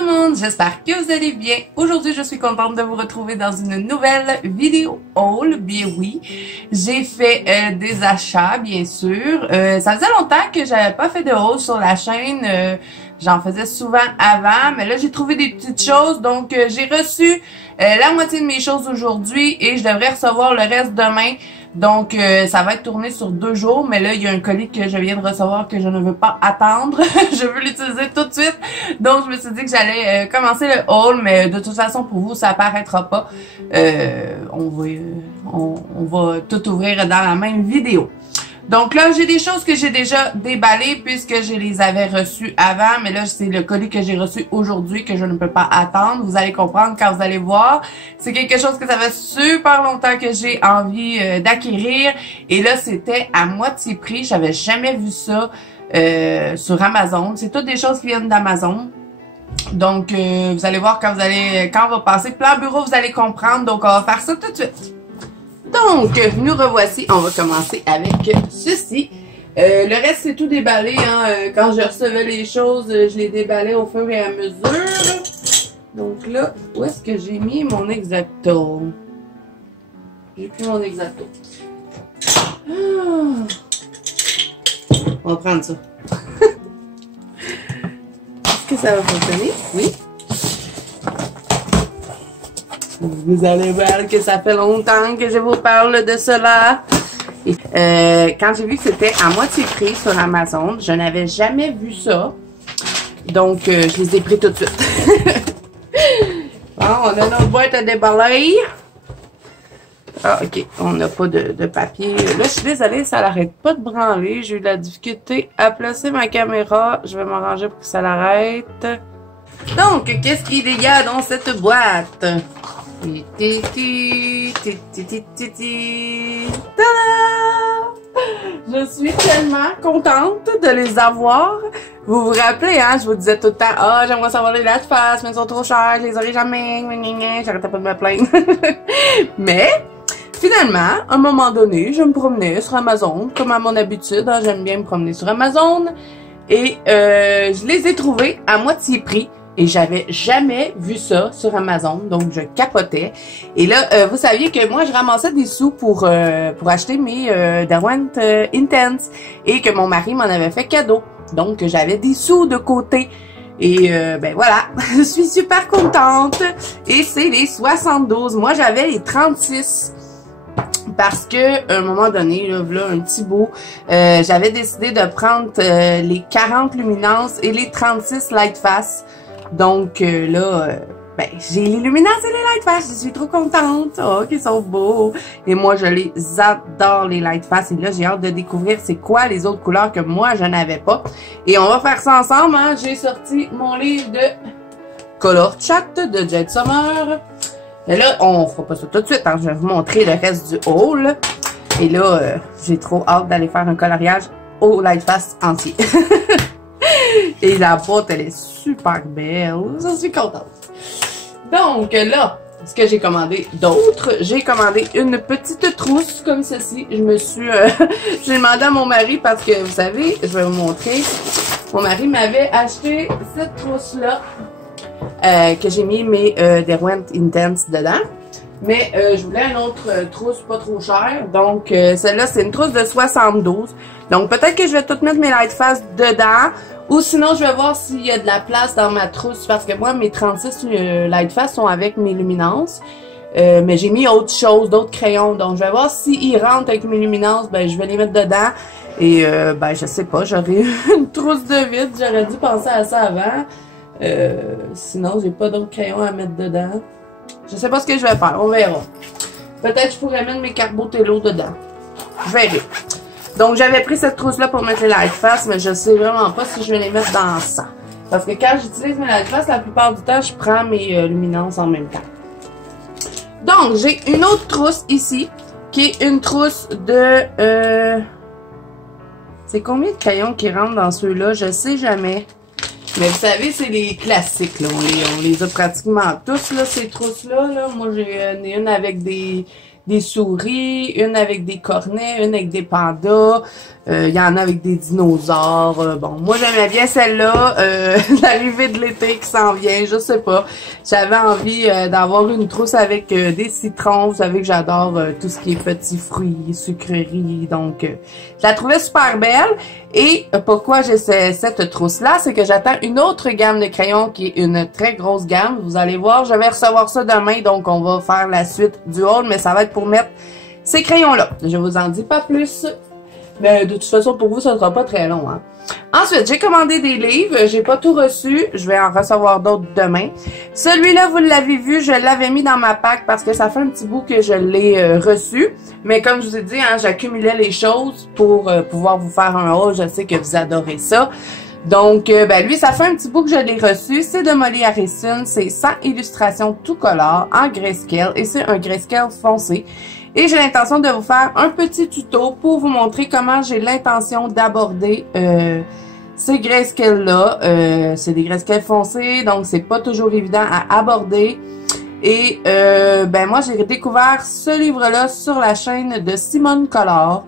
tout le monde, j'espère que vous allez bien. Aujourd'hui, je suis contente de vous retrouver dans une nouvelle vidéo haul. Bien oui, j'ai fait des achats, bien sûr. Ça faisait longtemps que j'avais pas fait de haul sur la chaîne. J'en faisais souvent avant, mais là, j'ai trouvé des petites choses. Donc, j'ai reçu la moitié de mes choses aujourd'hui et je devrais recevoir le reste demain. Donc, ça va être tourné sur 2 jours, mais là, il y a un colis que je viens de recevoir que je ne veux pas attendre. Je veux l'utiliser tout de suite. Donc, je me suis dit que j'allais commencer le haul, mais de toute façon, pour vous, ça apparaîtra pas. On va tout ouvrir dans la même vidéo. Donc là, j'ai des choses que j'ai déjà déballées puisque je les avais reçues avant. Mais là, c'est le colis que j'ai reçu aujourd'hui que je ne peux pas attendre. Vous allez comprendre quand vous allez voir. C'est quelque chose que ça fait super longtemps que j'ai envie d'acquérir. Et là, c'était à moitié prix. J'avais jamais vu ça sur Amazon. C'est toutes des choses qui viennent d'Amazon. Donc, vous allez voir quand on va passer plan bureau, vous allez comprendre. Donc, on va faire ça tout de suite. Donc, nous revoici. On va commencer avec ceci. Le reste, c'est tout déballé. Hein. Quand je recevais les choses, je les déballais au fur et à mesure. Donc là, où est-ce que j'ai mis mon Exacto? J'ai plus mon Exacto. Ah. On va prendre ça. Est-ce que ça va fonctionner? Oui. Vous allez voir que ça fait longtemps que je vous parle de cela. Et, quand j'ai vu que c'était à moitié prix sur Amazon, je n'avais jamais vu ça. Donc, je les ai pris tout de suite. Bon, on a notre boîte à déballer. Ah, ok. On n'a pas de papier. Là, je suis désolée, ça n'arrête pas de branler. J'ai eu de la difficulté à placer ma caméra. Je vais m'arranger pour que ça l'arrête. Donc, qu'est-ce qu'il y a dans cette boîte? Tada! Je suis tellement contente de les avoir. Vous vous rappelez, hein, je vous disais tout le temps, ah, j'aimerais savoir les lattes face, mais ils sont trop chers, je les aurai jamais, j'arrêtais pas de me plaindre. Mais, finalement, à un moment donné, je me promenais sur Amazon, comme à mon habitude, hein, j'aime bien me promener sur Amazon, et je les ai trouvés à moitié prix. Et j'avais jamais vu ça sur Amazon, donc je capotais. Et là, vous saviez que moi, je ramassais des sous pour acheter mes Derwent Intense et que mon mari m'en avait fait cadeau. Donc, j'avais des sous de côté. Et ben voilà, je suis super contente. Et c'est les 72. Moi, j'avais les 36. Parce que à un moment donné, là un petit bout, j'avais décidé de prendre les 40 luminances et les 36 light face. Donc là, ben, j'ai les luminances et les light face. Je suis trop contente. Oh, qu'ils sont beaux. Et moi, je les adore, les light face. Et là, j'ai hâte de découvrir c'est quoi les autres couleurs que moi, je n'avais pas. Et on va faire ça ensemble. Hein. J'ai sorti mon livre de Color Chat de Jet Summer. Et là, on fera pas ça tout de suite. Hein. Je vais vous montrer le reste du haul. Et là, j'ai trop hâte d'aller faire un coloriage au light face entier. Et la boîte, elle est super belle. Je suis contente. Donc là, ce que j'ai commandé d'autre, j'ai commandé une petite trousse comme ceci. Je me suis... j'ai demandé à mon mari parce que, vous savez, je vais vous montrer. Mon mari m'avait acheté cette trousse-là que j'ai mis mes Derwent Intense dedans. Mais je voulais une autre trousse pas trop chère. Donc, celle-là, c'est une trousse de 72. Donc, peut-être que je vais tout mettre mes light face dedans. Ou sinon, je vais voir s'il y a de la place dans ma trousse. Parce que moi, mes 36 light face sont avec mes luminances. Mais j'ai mis autre chose, d'autres crayons. Donc, je vais voir s'ils rentrent avec mes luminances. Ben, je vais les mettre dedans. Et, ben, je sais pas. J'aurais une trousse de vide. J'aurais dû penser à ça avant. Sinon, j'ai pas d'autres crayons à mettre dedans. Je sais pas ce que je vais faire, on verra. Peut-être que je pourrais mettre mes Carbotello dedans. Je verrai. Donc, j'avais pris cette trousse-là pour mettre les light face, mais je sais vraiment pas si je vais les mettre dans ça. Parce que quand j'utilise mes light face, la plupart du temps, je prends mes luminances en même temps. Donc, j'ai une autre trousse ici, qui est une trousse de... c'est combien de crayons qui rentrent dans ceux-là? Je sais jamais. Mais vous savez, c'est les classiques, là. On les a pratiquement tous, là, ces trousses-là, là. Moi, j'ai une avec des des souris, une avec des cornets, une avec des pandas. Il y en a avec des dinosaures. Bon, moi j'aimais bien celle-là. L'arrivée de l'été qui s'en vient, je sais pas. J'avais envie d'avoir une trousse avec des citrons. Vous savez que j'adore tout ce qui est petits fruits, sucreries. Donc, je la trouvais super belle. Et pourquoi j'ai cette trousse-là, c'est que j'attends une autre gamme de crayons qui est une très grosse gamme. Vous allez voir, je vais recevoir ça demain. Donc, on va faire la suite du haul, mais ça va être pour mettre ces crayons-là. Je vous en dis pas plus. Mais de toute façon, pour vous, ça ne sera pas très long, hein. Ensuite, j'ai commandé des livres. J'ai pas tout reçu. Je vais en recevoir d'autres demain. Celui-là, vous l'avez vu, je l'avais mis dans ma pack parce que ça fait un petit bout que je l'ai reçu. Mais comme je vous ai dit, hein, j'accumulais les choses pour pouvoir vous faire un haul. Je sais que vous adorez ça. Donc, ben lui, ça fait un petit bout que je l'ai reçu. C'est de Molly Harrison. C'est 100 illustrations tout color en grayscale. Et c'est un grayscale foncé. Et j'ai l'intention de vous faire un petit tuto pour vous montrer comment j'ai l'intention d'aborder ces grayscales-là. C'est des grayscales foncés, donc c'est pas toujours évident à aborder. Et ben moi, j'ai découvert ce livre-là sur la chaîne de Simone Collard.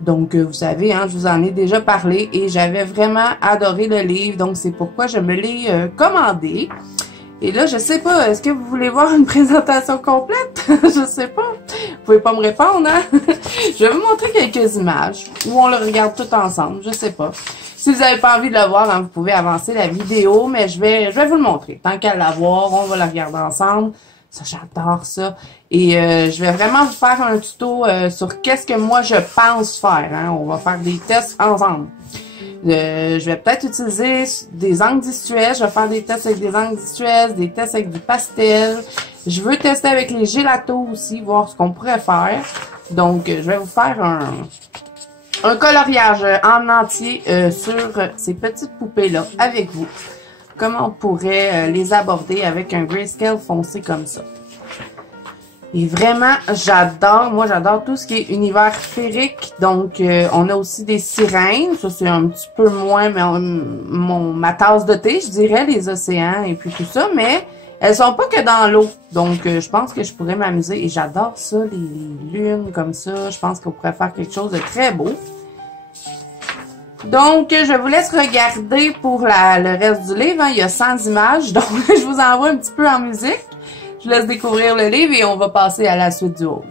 Donc, vous savez, hein, je vous en ai déjà parlé et j'avais vraiment adoré le livre. Donc, c'est pourquoi je me l'ai commandé. Et là, je sais pas, est-ce que vous voulez voir une présentation complète? Je sais pas. Vous pouvez pas me répondre, hein? Je vais vous montrer quelques images où on le regarde tout ensemble. Je sais pas. Si vous n'avez pas envie de le voir, hein, vous pouvez avancer la vidéo, mais je vais vous le montrer. Tant qu'à la voir, on va la regarder ensemble. Ça, j'adore ça. Et je vais vraiment vous faire un tuto sur qu'est-ce que moi je pense faire. Hein? On va faire des tests ensemble. Je vais peut-être utiliser des encres distress. Je vais faire des tests avec des encres distress, des tests avec du pastel. Je veux tester avec les gélatos aussi, voir ce qu'on pourrait faire. Donc, je vais vous faire un coloriage en entier sur ces petites poupées-là avec vous. Comment on pourrait les aborder avec un grayscale foncé comme ça. Et vraiment, j'adore, moi j'adore tout ce qui est univers féerique. Donc, on a aussi des sirènes. Ça, c'est un petit peu moins ma tasse de thé, je dirais, les océans et puis tout ça. Mais elles sont pas que dans l'eau. Donc, je pense que je pourrais m'amuser. Et j'adore ça, les lunes comme ça. Je pense qu'on pourrait faire quelque chose de très beau. Donc, je vous laisse regarder pour le reste du livre. Hein. Il y a 100 images. Donc, je vous envoie un petit peu en musique. Je laisse découvrir le livre et on va passer à la suite du haul.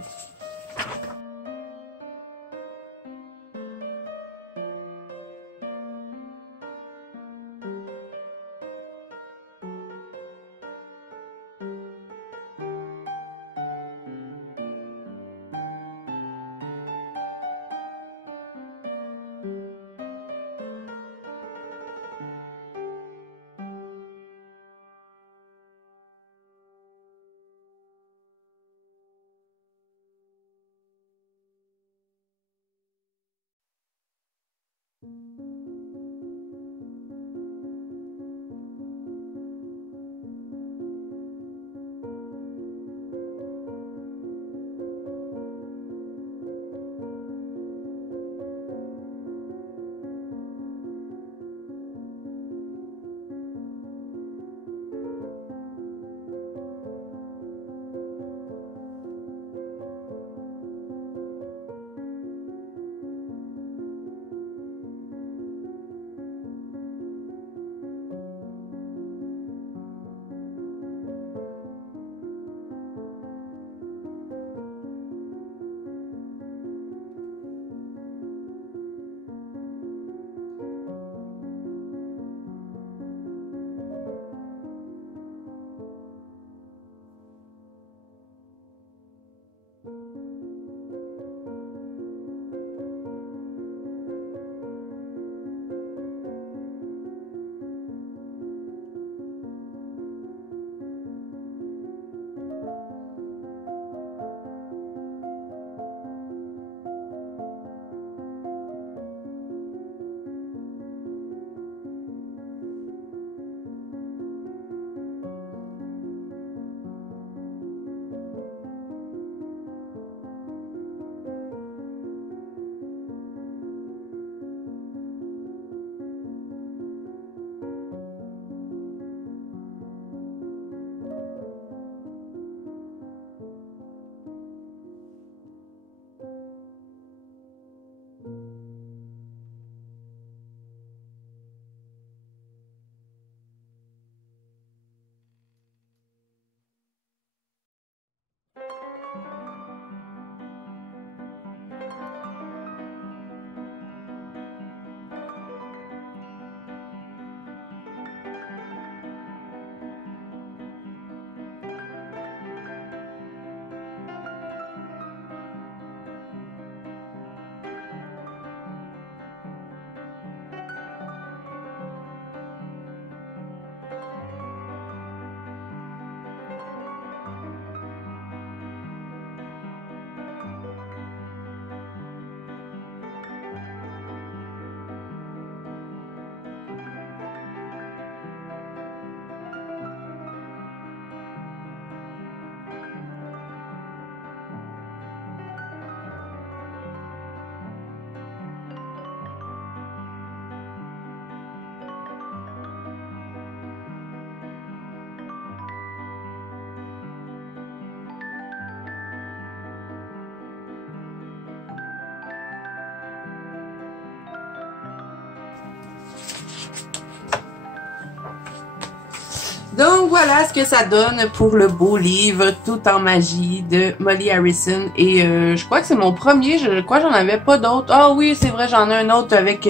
Donc voilà ce que ça donne pour le beau livre Tout en magie de Molly Harrison. Et je crois que c'est mon premier, je crois que j'en avais pas d'autres. Ah oui, c'est vrai, j'en ai un autre avec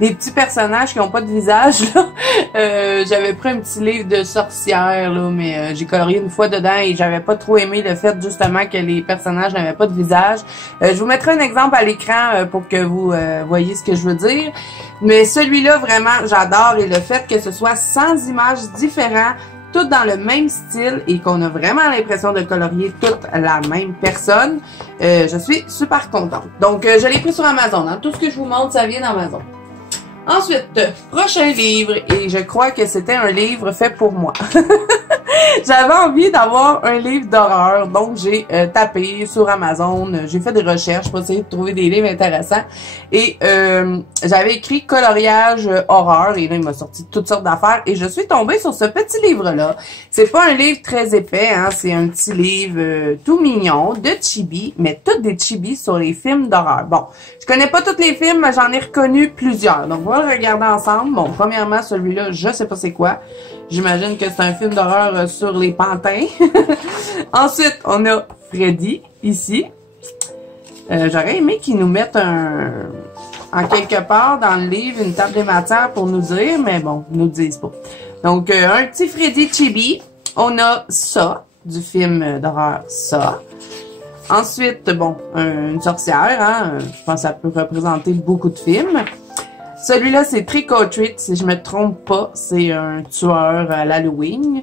des petits personnages qui ont pas de visage, là. J'avais pris un petit livre de sorcière, là, mais j'ai colorié une fois dedans et j'avais pas trop aimé le fait justement que les personnages n'avaient pas de visage. Je vous mettrai un exemple à l'écran pour que vous voyez ce que je veux dire. Mais celui-là, vraiment, j'adore. Et le fait que ce soit 100 images différentes, toutes dans le même style et qu'on a vraiment l'impression de colorier toute la même personne, je suis super contente. Donc, je l'ai pris sur Amazon. Hein. Tout ce que je vous montre, ça vient d'Amazon. Ensuite, prochain livre, et je crois que c'était un livre fait pour moi. J'avais envie d'avoir un livre d'horreur, donc j'ai tapé sur Amazon, j'ai fait des recherches pour essayer de trouver des livres intéressants, et j'avais écrit coloriage horreur, et là il m'a sorti toutes sortes d'affaires, et je suis tombée sur ce petit livre-là. C'est pas un livre très épais, hein, c'est un petit livre tout mignon, de chibi, mais toutes des chibis sur les films d'horreur. Bon, je connais pas tous les films, mais j'en ai reconnu plusieurs, donc on va le regarder ensemble. Bon, premièrement, celui-là, je sais pas c'est quoi. J'imagine que c'est un film d'horreur sur les pantins. Ensuite, on a Freddy, ici. J'aurais aimé qu'ils nous mettent en quelque part dans le livre une table des matières pour nous dire, mais bon, ils nous le disent pas. Donc, un petit Freddy chibi. On a ça, du film d'horreur ça. Ensuite, bon, une sorcière, hein. Je pense que ça peut représenter beaucoup de films. Celui-là, c'est Trick or Treat, si je me trompe pas. C'est un tueur à l'Halloween.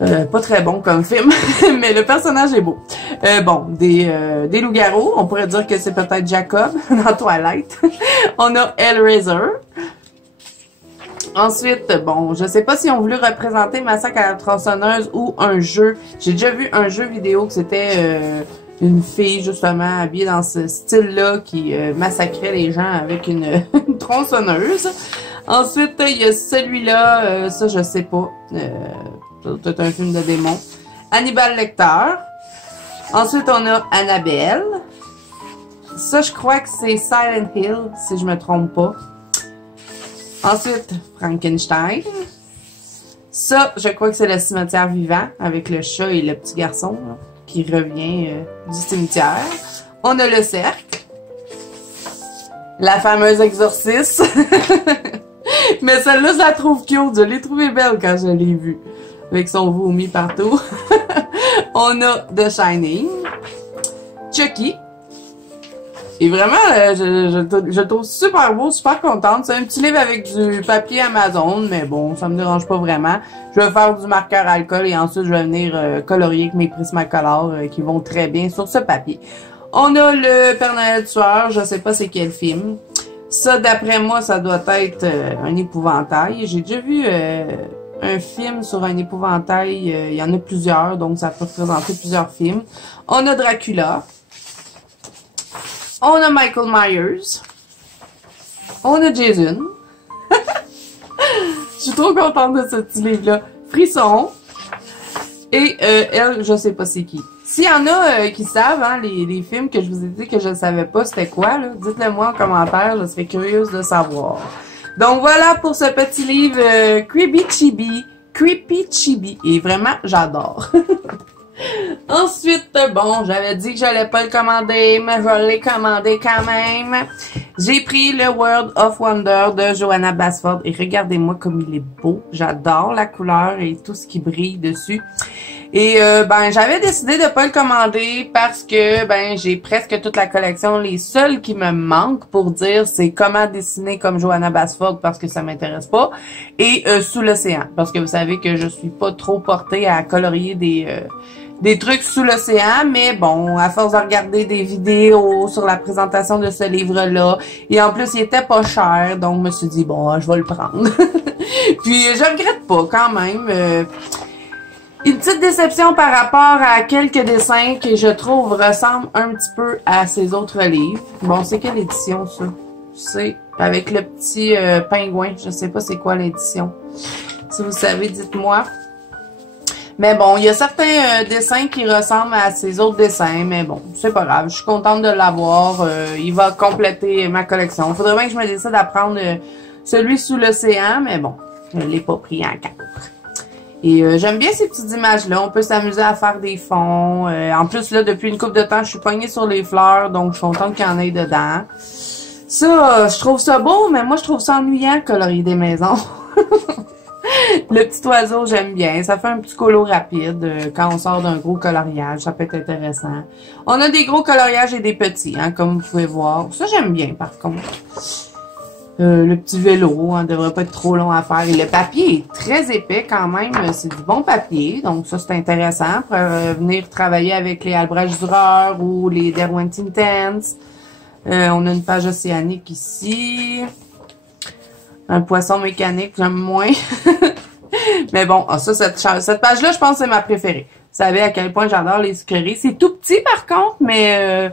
Pas très bon comme film, mais le personnage est beau. Bon, des loups-garous. On pourrait dire que c'est peut-être Jacob dans Twilight. On a Hellraiser. Ensuite, bon, je sais pas si on voulu représenter Massacre à la tronçonneuse ou un jeu. J'ai déjà vu un jeu vidéo que c'était une fille, justement, habillée dans ce style-là qui massacrait les gens avec une tronçonneuse. Ensuite, il y a celui-là, ça, je sais pas. C'est peut-être un film de démon. Hannibal Lecter. Ensuite, on a Annabelle. Ça, je crois que c'est Silent Hill, si je me trompe pas. Ensuite, Frankenstein. Ça, je crois que c'est le cimetière vivant avec le chat et le petit garçon là, qui revient du cimetière. On a le cercle. La fameuse exorciste. Mais celle-là, je la trouve cute. Je l'ai trouvée belle quand je l'ai vue. Avec son vomi partout. On a The Shining. Chucky. Et vraiment, je trouve super beau, super contente. C'est un petit livre avec du papier Amazon, mais bon, ça me dérange pas vraiment. Je vais faire du marqueur alcool et ensuite je vais venir colorier avec mes Prismacolor qui vont très bien sur ce papier. On a le Père Noël tueur, je sais pas c'est quel film. Ça, d'après moi, ça doit être un épouvantail. J'ai déjà vu un film sur un épouvantail, il y en a plusieurs, donc ça peut représenter plusieurs films. On a Dracula. On a Michael Myers. On a Jason. Je suis trop contente de ce petit livre-là. Frisson. Et elle, je sais pas c'est qui. S'il y en a qui savent, hein, les films que je vous ai dit que je ne savais pas c'était quoi, là, dites-le moi en commentaire, je serais curieuse de savoir. Donc voilà pour ce petit livre Creepy Chibi. Creepy Chibi. Et vraiment, j'adore. Ensuite, bon, j'avais dit que j'allais pas le commander, mais je l'ai commandé quand même. J'ai pris le World of Wonder de Johanna Basford et regardez-moi comme il est beau. J'adore la couleur et tout ce qui brille dessus. Et ben, j'avais décidé de pas le commander parce que ben j'ai presque toute la collection. Les seuls qui me manquent pour dire c'est comment dessiner comme Johanna Basford parce que ça m'intéresse pas. Et Sous l'océan parce que vous savez que je suis pas trop portée à colorier des trucs sous l'océan, mais bon, à force de regarder des vidéos sur la présentation de ce livre-là, et en plus, il était pas cher, donc je me suis dit, bon, je vais le prendre. Puis, je regrette pas, quand même. Une petite déception par rapport à quelques dessins que je trouve ressemblent un petit peu à ces autres livres. Bon, c'est quelle édition, ça? C'est avec le petit pingouin. Je sais pas c'est quoi l'édition. Si vous savez, dites-moi. Mais bon, il y a certains dessins qui ressemblent à ces autres dessins, mais bon, c'est pas grave. Je suis contente de l'avoir. Il va compléter ma collection. Il faudrait bien que je me décide à prendre celui sous l'océan, mais bon, je ne l'ai pas pris encore. Et j'aime bien ces petites images-là. On peut s'amuser à faire des fonds. En plus, là, depuis une couple de temps, je suis pognée sur les fleurs, donc je suis contente qu'il y en ait dedans. Ça, je trouve ça beau, mais moi, je trouve ça ennuyant, colorier des maisons. Le petit oiseau, j'aime bien. Ça fait un petit colo rapide quand on sort d'un gros coloriage. Ça peut être intéressant. On a des gros coloriages et des petits, hein, comme vous pouvez voir. Ça, j'aime bien, par contre. Le petit vélo, hein, devrait pas être trop long à faire. Et le papier est très épais quand même. C'est du bon papier. Donc ça, c'est intéressant pour venir travailler avec les Albrecht Dürer ou les Derwent Intense. On a une page océanique ici. Un poisson mécanique, j'aime moins. Mais bon, ça, cette page-là, je pense que c'est ma préférée. Vous savez à quel point j'adore les sucreries. C'est tout petit par contre, mais...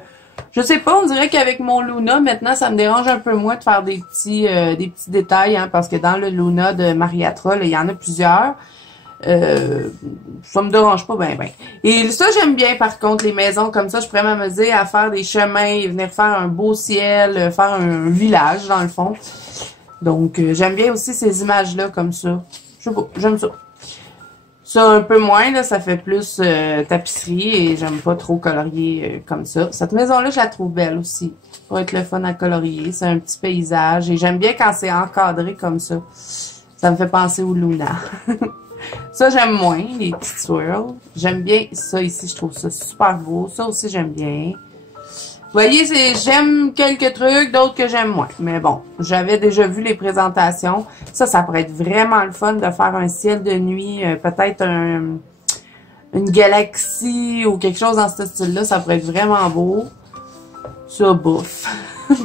je sais pas, on dirait qu'avec mon Luna, maintenant, ça me dérange un peu moins de faire des petits détails, hein, parce que dans le Luna de Mariatra, là, il y en a plusieurs. Ça me dérange pas ben. Et ça, j'aime bien, par contre, les maisons comme ça. Je pourrais m'amuser à faire des chemins et venir faire un beau ciel, faire un village, dans le fond. Donc, j'aime bien aussi ces images-là, comme ça. Je sais pas, j'aime ça. Ça, un peu moins, là, ça fait plus tapisserie et j'aime pas trop colorier comme ça. Cette maison-là, je la trouve belle aussi. Pour être le fun à colorier. C'est un petit paysage et j'aime bien quand c'est encadré comme ça. Ça me fait penser au Luna. Ça, j'aime moins, les petits swirls. J'aime bien ça ici, je trouve ça super beau. Ça aussi, j'aime bien. Vous voyez, j'aime quelques trucs, d'autres que j'aime moins. Mais bon, j'avais déjà vu les présentations. Ça pourrait être vraiment le fun de faire un ciel de nuit, peut-être une galaxie ou quelque chose dans ce style-là. Ça pourrait être vraiment beau. Ça, bouffe.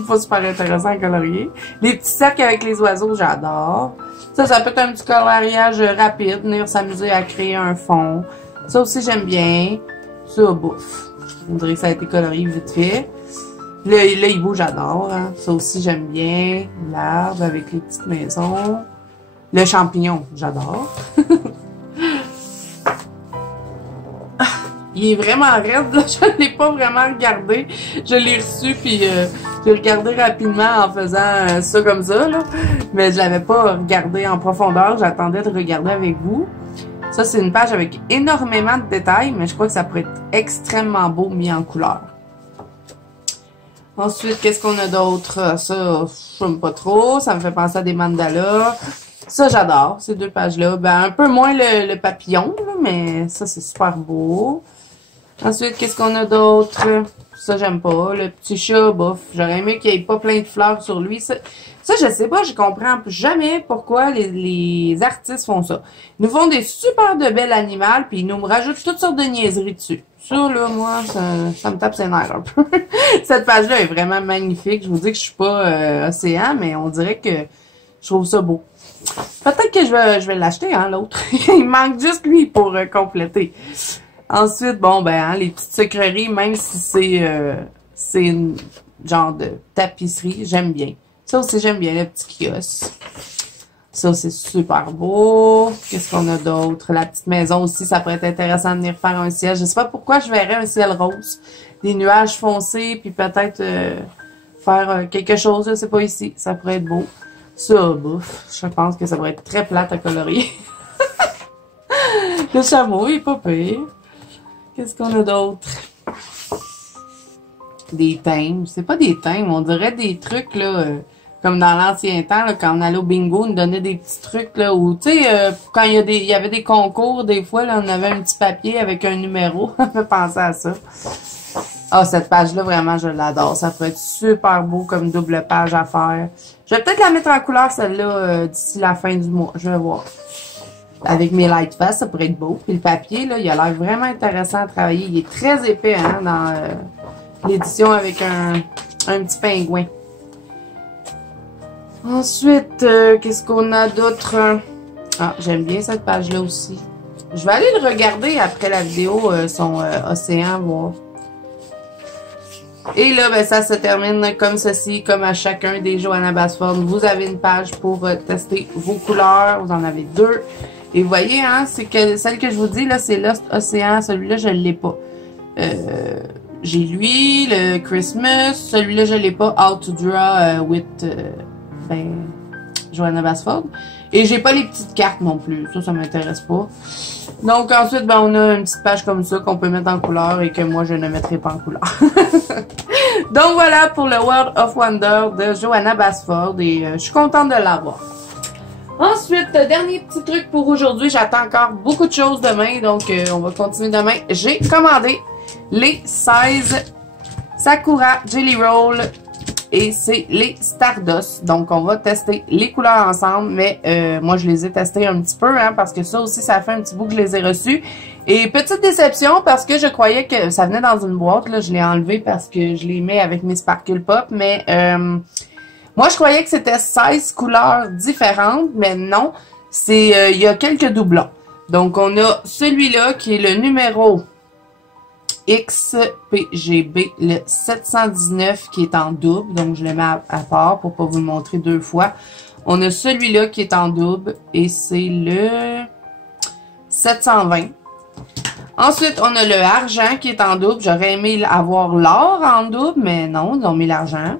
Pas super intéressant à colorier. Les petits cercles avec les oiseaux, j'adore. Ça peut être un petit coloriage rapide, venir s'amuser à créer un fond. Ça aussi, j'aime bien. Ça, bouffe. On dirait que ça a été colorié vite fait. Le hibou, j'adore. Hein. Ça aussi, j'aime bien. L'arbre avec les petites maisons. Le champignon, j'adore. Il est vraiment raide, là. Je ne l'ai pas vraiment regardé. Je l'ai reçu, puis j'ai regardé rapidement en faisant ça comme ça, là. Mais je l'avais pas regardé en profondeur. J'attendais de regarder avec vous. Ça, c'est une page avec énormément de détails, mais je crois que ça pourrait être extrêmement beau mis en couleur. Ensuite, qu'est-ce qu'on a d'autre? Ça, je n'aime pas trop. Ça me fait penser à des mandalas. Ça, j'adore, ces deux pages-là. Ben, un peu moins le papillon, là, mais ça, c'est super beau. Ensuite, qu'est-ce qu'on a d'autre? Ça, j'aime pas. Le petit chat, bof. J'aurais aimé qu'il n'y ait pas plein de fleurs sur lui. Ça, je sais pas, je comprends jamais pourquoi les artistes font ça. Ils nous font des super de belles animales, puis ils nous rajoutent toutes sortes de niaiseries dessus. Ça, là, moi, ça me tape ses nerfs un peu. Cette page-là est vraiment magnifique. Je vous dis que je suis pas océan, mais on dirait que je trouve ça beau. Peut-être que je vais l'acheter, hein, l'autre. Il manque juste lui pour compléter. Ensuite, bon, ben, hein, les petites sucreries, même si c'est une genre de tapisserie, j'aime bien. Ça aussi, j'aime bien, le petit kiosque. Ça, c'est super beau. Qu'est-ce qu'on a d'autre? La petite maison aussi, ça pourrait être intéressant de venir faire un ciel. Je sais pas pourquoi je verrais un ciel rose. Des nuages foncés, puis peut-être faire quelque chose, je sais pas ici. Ça pourrait être beau. Ça, bouf. Je pense que ça pourrait être très plate à colorier. Le chameau, il est pas pire. Qu'est-ce qu'on a d'autre? Des thèmes. C'est pas des thèmes, on dirait des trucs, là, comme dans l'ancien temps, là, quand on allait au bingo, on nous donnait des petits trucs, là, où, tu sais, quand il y avait des concours, des fois, là, on avait un petit papier avec un numéro. Ça me fait penser à ça. Ah, cette page-là, vraiment, je l'adore. Ça pourrait être super beau comme double page à faire. Je vais peut-être la mettre en couleur, celle-là, d'ici la fin du mois. Je vais voir. Avec mes light fast, ça pourrait être beau. Puis le papier, là, il a l'air vraiment intéressant à travailler. Il est très épais, hein, dans l'édition avec un petit pingouin. Ensuite, qu'est-ce qu'on a d'autre? Ah, j'aime bien cette page-là aussi. Je vais aller le regarder après la vidéo, son océan, voir. Et là, ben, ça se termine comme ceci, comme à chacun des Johanna Basford. Vous avez une page pour tester vos couleurs. Vous en avez deux. Et vous voyez, hein, c'est que celle que je vous dis, là, c'est Lost Ocean. Celui-là, je ne l'ai pas. J'ai lui, le Christmas. Celui-là, je ne l'ai pas. How to Draw with... ben, Johanna Basford. Et j'ai pas les petites cartes non plus. Ça m'intéresse pas. Donc ensuite, ben, on a une petite page comme ça qu'on peut mettre en couleur et que moi, je ne mettrai pas en couleur. Donc voilà pour le World of Wonder de Johanna Basford. Et je suis contente de l'avoir. Ensuite, dernier petit truc pour aujourd'hui. J'attends encore beaucoup de choses demain. Donc on va continuer demain. J'ai commandé les 16 Sakura Jelly Roll. Et c'est les Stardust. Donc, on va tester les couleurs ensemble. Mais moi, je les ai testés un petit peu. Hein, parce que ça aussi, ça fait un petit bout que je les ai reçus. Et petite déception parce que je croyais que ça venait dans une boîte. Là, je l'ai enlevé parce que je les mets avec mes Sparkle Pop. Mais moi, je croyais que c'était 16 couleurs différentes. Mais non, c'est il y a quelques doublons. Donc, on a celui-là qui est le numéro XPGB, le 719 qui est en double. Donc, je le mets à part pour pas vous le montrer deux fois. On a celui-là qui est en double et c'est le 720. Ensuite, on a le argent qui est en double. J'aurais aimé avoir l'or en double, mais non, ils ont mis l'argent.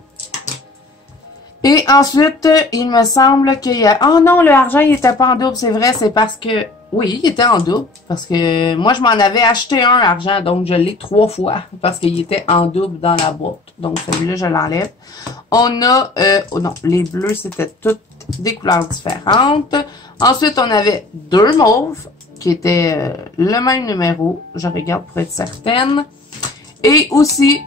Et ensuite, il me semble qu'il y a... Oh non, le argent, il était pas en double, c'est vrai, c'est parce que... Oui, il était en double, parce que moi, je m'en avais acheté un argent, donc je l'ai 3 fois, parce qu'il était en double dans la boîte. Donc, celui-là, je l'enlève. On a... oh non, les bleus, c'était toutes des couleurs différentes. Ensuite, on avait 2 mauves, qui étaient le même numéro. Je regarde pour être certaine. Et aussi,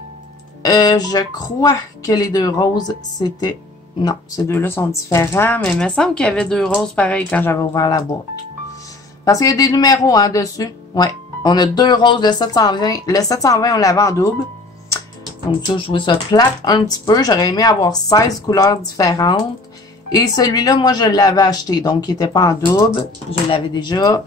je crois que les 2 roses, c'était... Non, ces deux-là sont différents, mais il me semble qu'il y avait 2 roses pareils quand j'avais ouvert la boîte. Parce qu'il y a des numéros hein, dessus. Ouais, on a 2 roses de 720. Le 720, on l'avait en double. Donc ça, je trouvais ça plate un petit peu. J'aurais aimé avoir 16 couleurs différentes. Et celui-là, moi, je l'avais acheté. Donc, il n'était pas en double. Je l'avais déjà.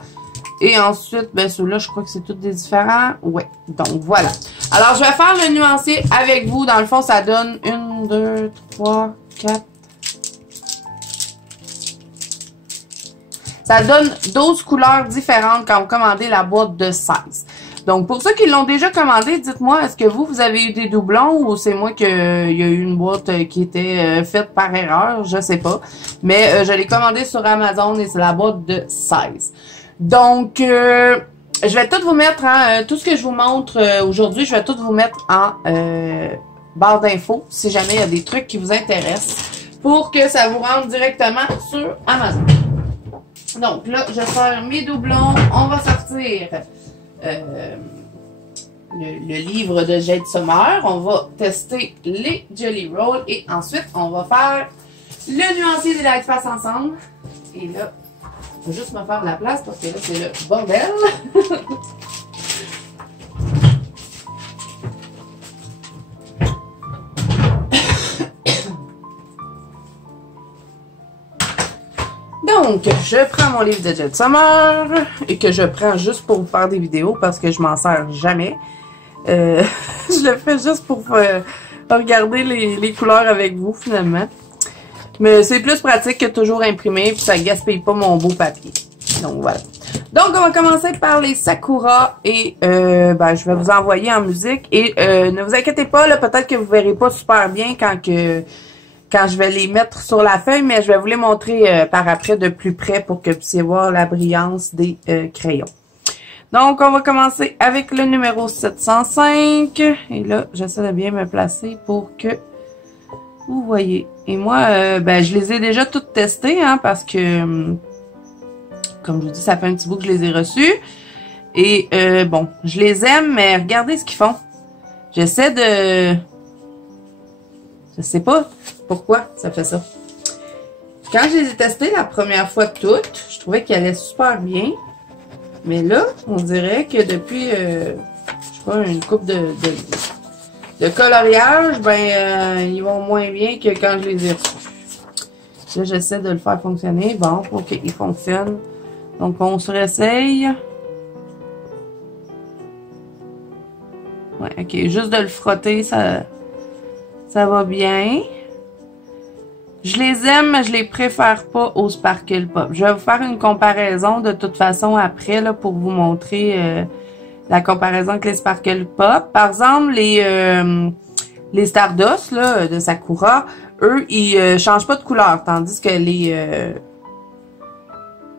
Et ensuite, ben ceux-là, je crois que c'est tous des différents. Ouais, donc voilà. Alors, je vais faire le nuancier avec vous. Dans le fond, ça donne 1, 2, 3, 4. Ça donne 12 couleurs différentes quand vous commandez la boîte de 16. Donc, pour ceux qui l'ont déjà commandé, dites-moi, est-ce que vous avez eu des doublons ou c'est moi qu'il y a eu une boîte qui était faite par erreur? Je sais pas. Mais je l'ai commandé sur Amazon et c'est la boîte de 16. Donc, je vais tout vous mettre, hein, tout ce que je vous montre aujourd'hui, je vais tout vous mettre en barre d'infos si jamais il y a des trucs qui vous intéressent pour que ça vous rentre directement sur Amazon. Donc là, je vais faire mes doublons. On va sortir le livre de Jade Summer. On va tester les Jelly Rolls et ensuite, on va faire le nuancier des Light Face ensemble. Et là, je vais juste me faire de la place parce que là, c'est le bordel. Donc, je prends mon livre de Jade Summer et que je prends juste pour vous faire des vidéos parce que je m'en sers jamais. Je le fais juste pour regarder les couleurs avec vous finalement. Mais c'est plus pratique que toujours imprimer puis ça gaspille pas mon beau papier. Donc voilà. Donc on va commencer par les Sakura et ben, je vais vous envoyer en musique. Et ne vous inquiétez pas, là, peut-être que vous verrez pas super bien quand je vais les mettre sur la feuille, mais je vais vous les montrer par après de plus près pour que vous puissiez voir la brillance des crayons. Donc, on va commencer avec le numéro 705. Et là, j'essaie de bien me placer pour que vous voyez. Et moi, ben, je les ai déjà toutes testées, hein, parce que, comme je vous dis, ça fait un petit bout que je les ai reçus. Et, bon, je les aime, mais regardez ce qu'ils font. J'essaie de... Je sais pas pourquoi ça fait ça. Quand je les ai testés la première fois toutes, je trouvais qu'elles allaient super bien. Mais là, on dirait que depuis, je sais pas, une couple de coloriage, ben, ils vont moins bien que quand je les ai reçus. Là, j'essaie de le faire fonctionner. Bon, ok, il fonctionne. Donc, on se réessaye. Ouais, ok, juste de le frotter, ça va bien. Je les aime, mais je les préfère pas au Sparkle Pop. Je vais vous faire une comparaison de toute façon après là pour vous montrer la comparaison avec les Sparkle Pop. Par exemple, les Stardust là, de Sakura, eux, ils changent pas de couleur, tandis que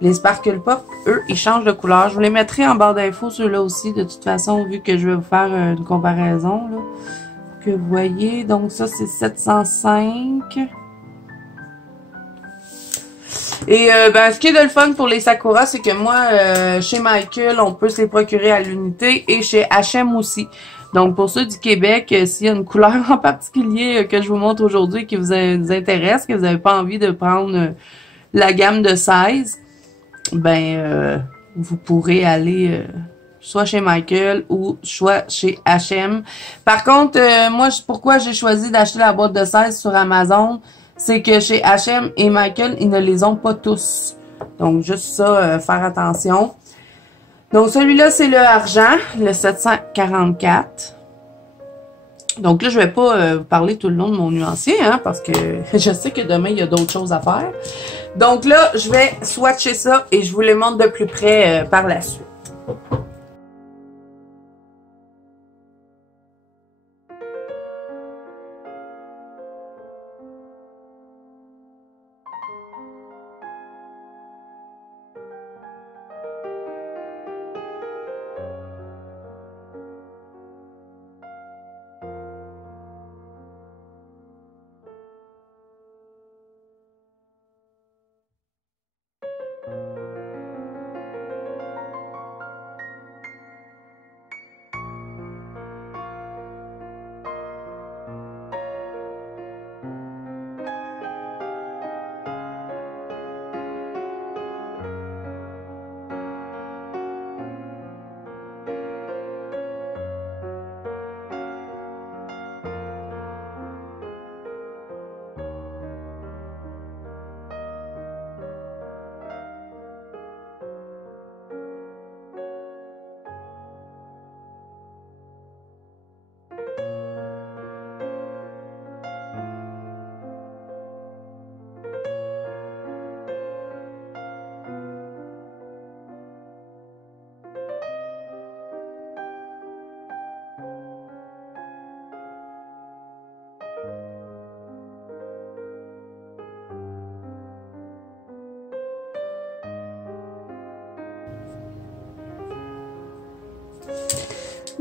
les Sparkle Pop, eux, ils changent de couleur. Je vous les mettrai en barre d'infos, ceux-là aussi, de toute façon, vu que je vais vous faire une comparaison, là, que vous voyez. Donc ça, c'est 705. Et ben, ce qui est de le fun pour les Sakura, c'est que moi, chez Michael, on peut se les procurer à l'unité et chez H&M aussi. Donc pour ceux du Québec, s'il y a une couleur en particulier que je vous montre aujourd'hui qui vous intéresse, que vous n'avez pas envie de prendre la gamme de 16, ben vous pourrez aller soit chez Michael ou soit chez H&M. Par contre, moi, pourquoi j'ai choisi d'acheter la boîte de 16 sur Amazon, c'est que chez H&M et Michael, ils ne les ont pas tous. Donc, juste ça, faire attention. Donc, celui-là, c'est le argent, le 744. Donc là, je vais pas vous parler tout le long de mon nuancier, hein, parce que je sais que demain, il y a d'autres choses à faire. Donc là, je vais swatcher ça et je vous les montre de plus près par la suite.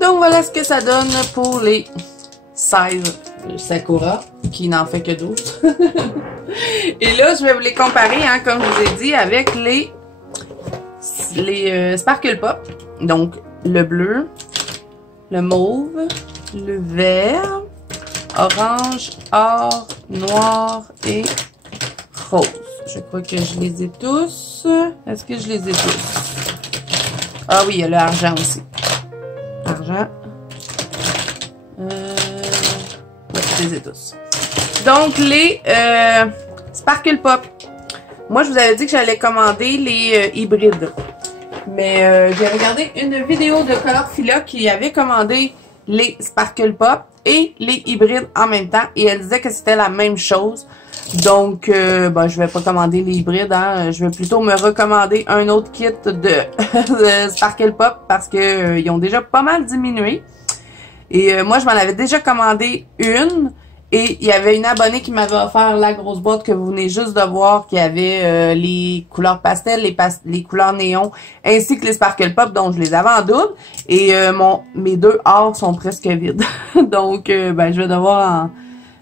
Donc voilà ce que ça donne pour les 16 Sakura, qui n'en fait que 12. Et là, je vais vous les comparer, hein, comme je vous ai dit, avec les Sparkle Pop. Donc, le bleu, le mauve, le vert, orange, or, noir et rose. Je crois que je les ai tous. Est-ce que je les ai tous? Ah oui, il y a le argent aussi. Argent. Ouais, je les ai tous. Donc, les Sparkle Pop. Moi, je vous avais dit que j'allais commander les hybrides. Mais j'ai regardé une vidéo de Colorfila qui avait commandé les Sparkle Pop et les hybrides en même temps. Et elle disait que c'était la même chose. Donc, ben, je vais pas commander les hybrides. Hein. Je vais plutôt me recommander un autre kit de Sparkle Pop parce que ils ont déjà pas mal diminué. Et moi, je m'en avais déjà commandé une. Et il y avait une abonnée qui m'avait offert la grosse boîte que vous venez juste de voir, qui avait les couleurs pastel, les couleurs néon, ainsi que les Sparkle Pop, donc je les avais en double. Et mes deux ors sont presque vides. Donc, ben, je vais devoir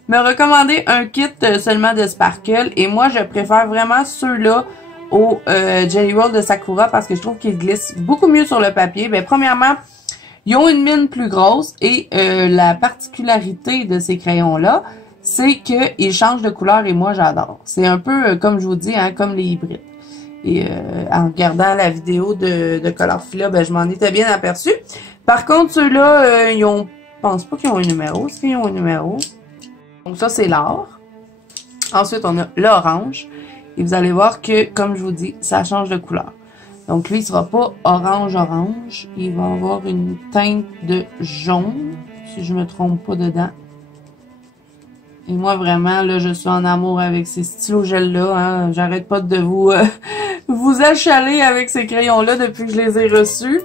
me recommander un kit seulement de Sparkle. Et moi, je préfère vraiment ceux-là au Jelly Roll de Sakura parce que je trouve qu'ils glissent beaucoup mieux sur le papier. Ben, premièrement, ils ont une mine plus grosse et la particularité de ces crayons-là, c'est qu'ils changent de couleur et moi, j'adore. C'est un peu, comme je vous dis, hein, comme les hybrides. Et en regardant la vidéo de Colorfila, ben, je m'en étais bien aperçue. Par contre, ceux-là, ils ont... Je pense pas qu'ils ont un numéro. Est-ce qu'ils ont un numéro? Donc ça, c'est l'or. Ensuite, on a l'orange. Et vous allez voir que, comme je vous dis, ça change de couleur. Donc lui, il sera pas orange-orange. Il va avoir une teinte de jaune, si je me trompe pas dedans. Et moi, vraiment, là, je suis en amour avec ces stylos gel-là. Hein. J'arrête pas de vous achaler avec ces crayons-là depuis que je les ai reçus.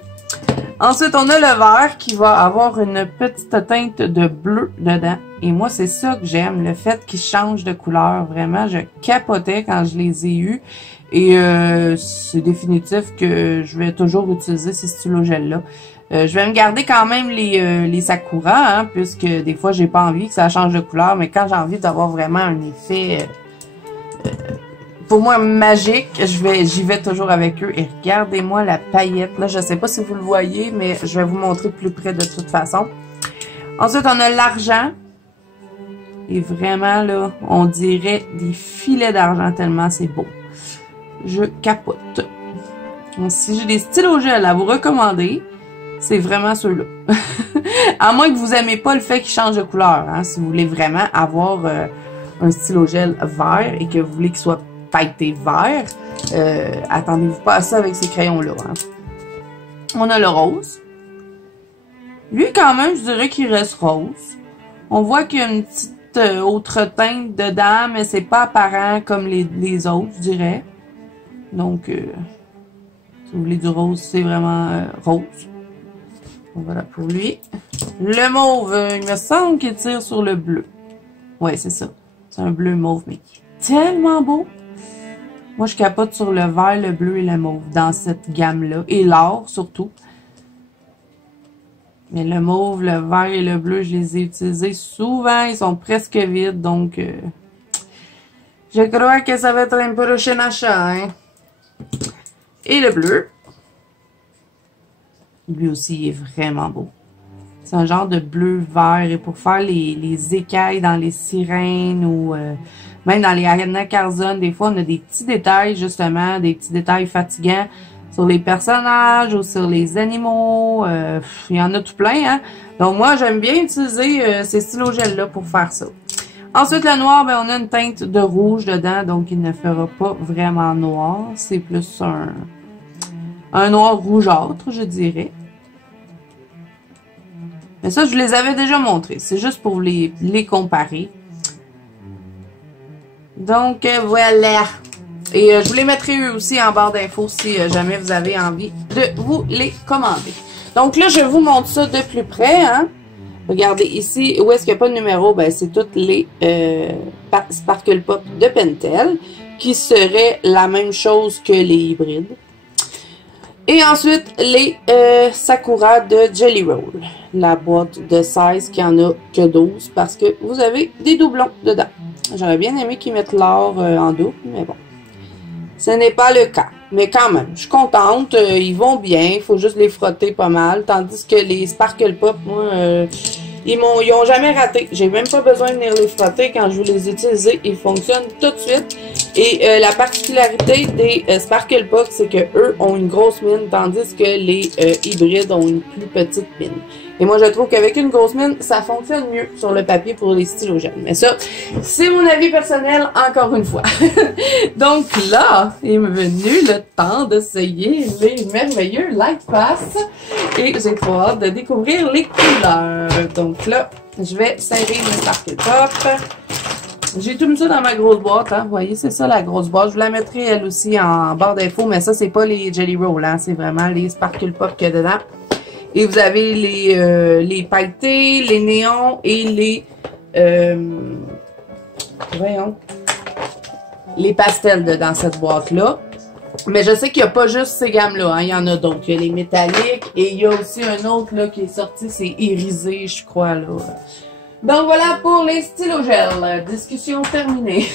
Ensuite, on a le vert qui va avoir une petite teinte de bleu dedans. Et moi, c'est ça que j'aime, le fait qu'il change de couleur. Vraiment, je capotais quand je les ai eus. Et c'est définitif que je vais toujours utiliser ces stylo-gels-là. Je vais me garder quand même les Sakura, hein, puisque des fois, j'ai pas envie que ça change de couleur. Mais quand j'ai envie d'avoir vraiment un effet... pour moi, magique, j'y vais toujours avec eux. Et regardez-moi la paillette. Là, je sais pas si vous le voyez, mais je vais vous montrer de plus près de toute façon. Ensuite, on a l'argent. Et vraiment, là, on dirait des filets d'argent tellement c'est beau. Je capote. Donc, si j'ai des stylos gel à vous recommander, c'est vraiment ceux-là. À moins que vous aimez pas le fait qu'ils changent de couleur. Hein, si vous voulez vraiment avoir un stylo gel vert et que vous voulez qu'il soit pailleté vert, attendez-vous pas à ça avec ces crayons-là. Hein. On a le rose. Lui, quand même, je dirais qu'il reste rose. On voit qu'il y a une petite autre teinte dedans, mais c'est pas apparent comme les autres, je dirais. Donc, si vous voulez du rose, c'est vraiment rose. Donc, voilà pour lui. Le mauve, il me semble qu'il tire sur le bleu. Ouais, c'est ça. C'est un bleu mauve, mais tellement beau. Moi, je capote sur le vert, le bleu et le mauve dans cette gamme-là. Et l'or, surtout. Mais le mauve, le vert et le bleu, je les ai utilisés souvent. Ils sont presque vides, donc... je crois que ça va être un prochain achat, hein. Et le bleu. Lui aussi, il est vraiment beau. C'est un genre de bleu-vert. Et pour faire les écailles dans les sirènes ou même dans les Ariana Carzone, des fois, on a des petits détails, justement, des petits détails fatigants sur les personnages ou sur les animaux. Il y en a tout plein, hein. Donc, moi, j'aime bien utiliser ces stylo-gels-là pour faire ça. Ensuite, le noir, ben, on a une teinte de rouge dedans, donc il ne fera pas vraiment noir. C'est plus un noir rougeâtre, je dirais. Mais ça, je vous les avais déjà montrés. C'est juste pour les comparer. Donc, voilà. Et je vous les mettrai eux aussi en barre d'infos si jamais vous avez envie de vous les commander. Donc là, je vous montre ça de plus près, hein. Regardez ici, où est-ce qu'il n'y a pas de numéro? Ben, c'est toutes les Sparkle Pop de Pentel, qui seraient la même chose que les hybrides. Et ensuite, les Sakura de Jelly Roll. La boîte de 16 qui en a que 12 parce que vous avez des doublons dedans. J'aurais bien aimé qu'ils mettent l'or en double, mais bon. Ce n'est pas le cas. Mais quand même, je suis contente. Ils vont bien. Il faut juste les frotter pas mal. Tandis que les Sparkle Pop, moi, ils ont jamais raté. J'ai même pas besoin de venir les frotter. Quand je veux les utiliser, ils fonctionnent tout de suite. Et la particularité des Sparkle Pop, c'est que eux ont une grosse mine, tandis que les hybrides ont une plus petite mine. Et moi, je trouve qu'avec une grosse mine, ça fonctionne mieux sur le papier pour les stylogènes. Mais ça, c'est mon avis personnel, encore une fois. Donc là, il m'est venu le temps d'essayer les merveilleux Lightpass. Et j'ai trop hâte de découvrir les couleurs. Donc là, je vais serrer mes Sparkle Pop. J'ai tout mis ça dans ma grosse boîte, hein. Vous voyez, c'est ça la grosse boîte. Je vous la mettrai elle aussi en barre d'infos, mais ça, c'est pas les Jelly Roll, hein. C'est vraiment les Sparkle Pop qu'il y a dedans. Et vous avez les pailletés, les néons et les voyons, les pastels dans cette boîte-là. Mais je sais qu'il n'y a pas juste ces gammes-là, hein. Il y en a d'autres. Il y a les métalliques et il y a aussi un autre là qui est sorti, c'est irisé, je crois, là. Donc voilà pour les stylogels. Discussion terminée.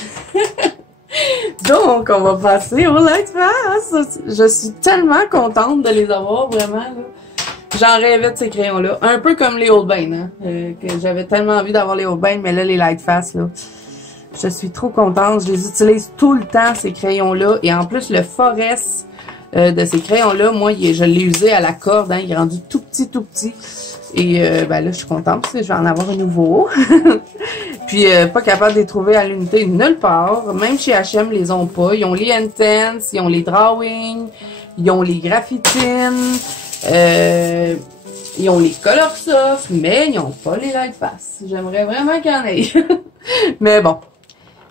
Donc, on va passer au Lightpass. Je suis tellement contente de les avoir, vraiment, là. J'en rêvais de ces crayons-là. Un peu comme les Old Bane, hein, que j'avais tellement envie d'avoir les Old Bane, mais là, les Lightpass, là, je suis trop contente. Je les utilise tout le temps, ces crayons-là. Et en plus, le Forest de ces crayons-là, moi, je l'ai usé à la corde, hein, il est rendu tout petit, tout petit. Et ben là, je suis contente parce que je vais en avoir un nouveau. Puis, pas capable de les trouver à l'unité nulle part. Même chez H&M, ils les ont pas. Ils ont les Intense, ils ont les Drawing, ils ont les Graphitine. Ils ont les Color Soft, mais ils n'ont pas les Lightpass. J'aimerais vraiment qu'il y en ait. Mais bon,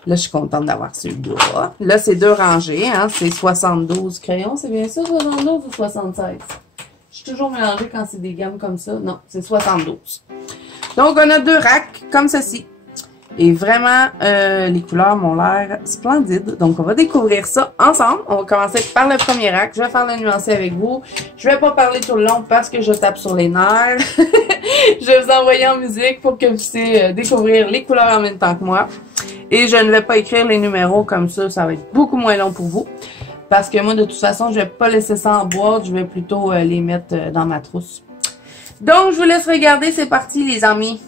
là, je suis contente d'avoir celui-là. Là, c'est deux rangées, hein. C'est 72 crayons, c'est bien ça, 72 ou 76? Je suis toujours mélangée quand c'est des gammes comme ça. Non, c'est 72. Donc, on a 2 racks comme ceci. Et vraiment, les couleurs m'ont l'air splendides. Donc, on va découvrir ça ensemble. On va commencer par le premier rack. Je vais faire le nuancé avec vous. Je vais pas parler tout le long parce que je tape sur les nerfs. Je vais vous envoyer en musique pour que vous puissiez découvrir les couleurs en même temps que moi. Et je ne vais pas écrire les numéros comme ça. Ça va être beaucoup moins long pour vous. Parce que moi, de toute façon, je vais pas laisser ça en boîte. Je vais plutôt les mettre dans ma trousse. Donc, je vous laisse regarder. C'est parti, les amis.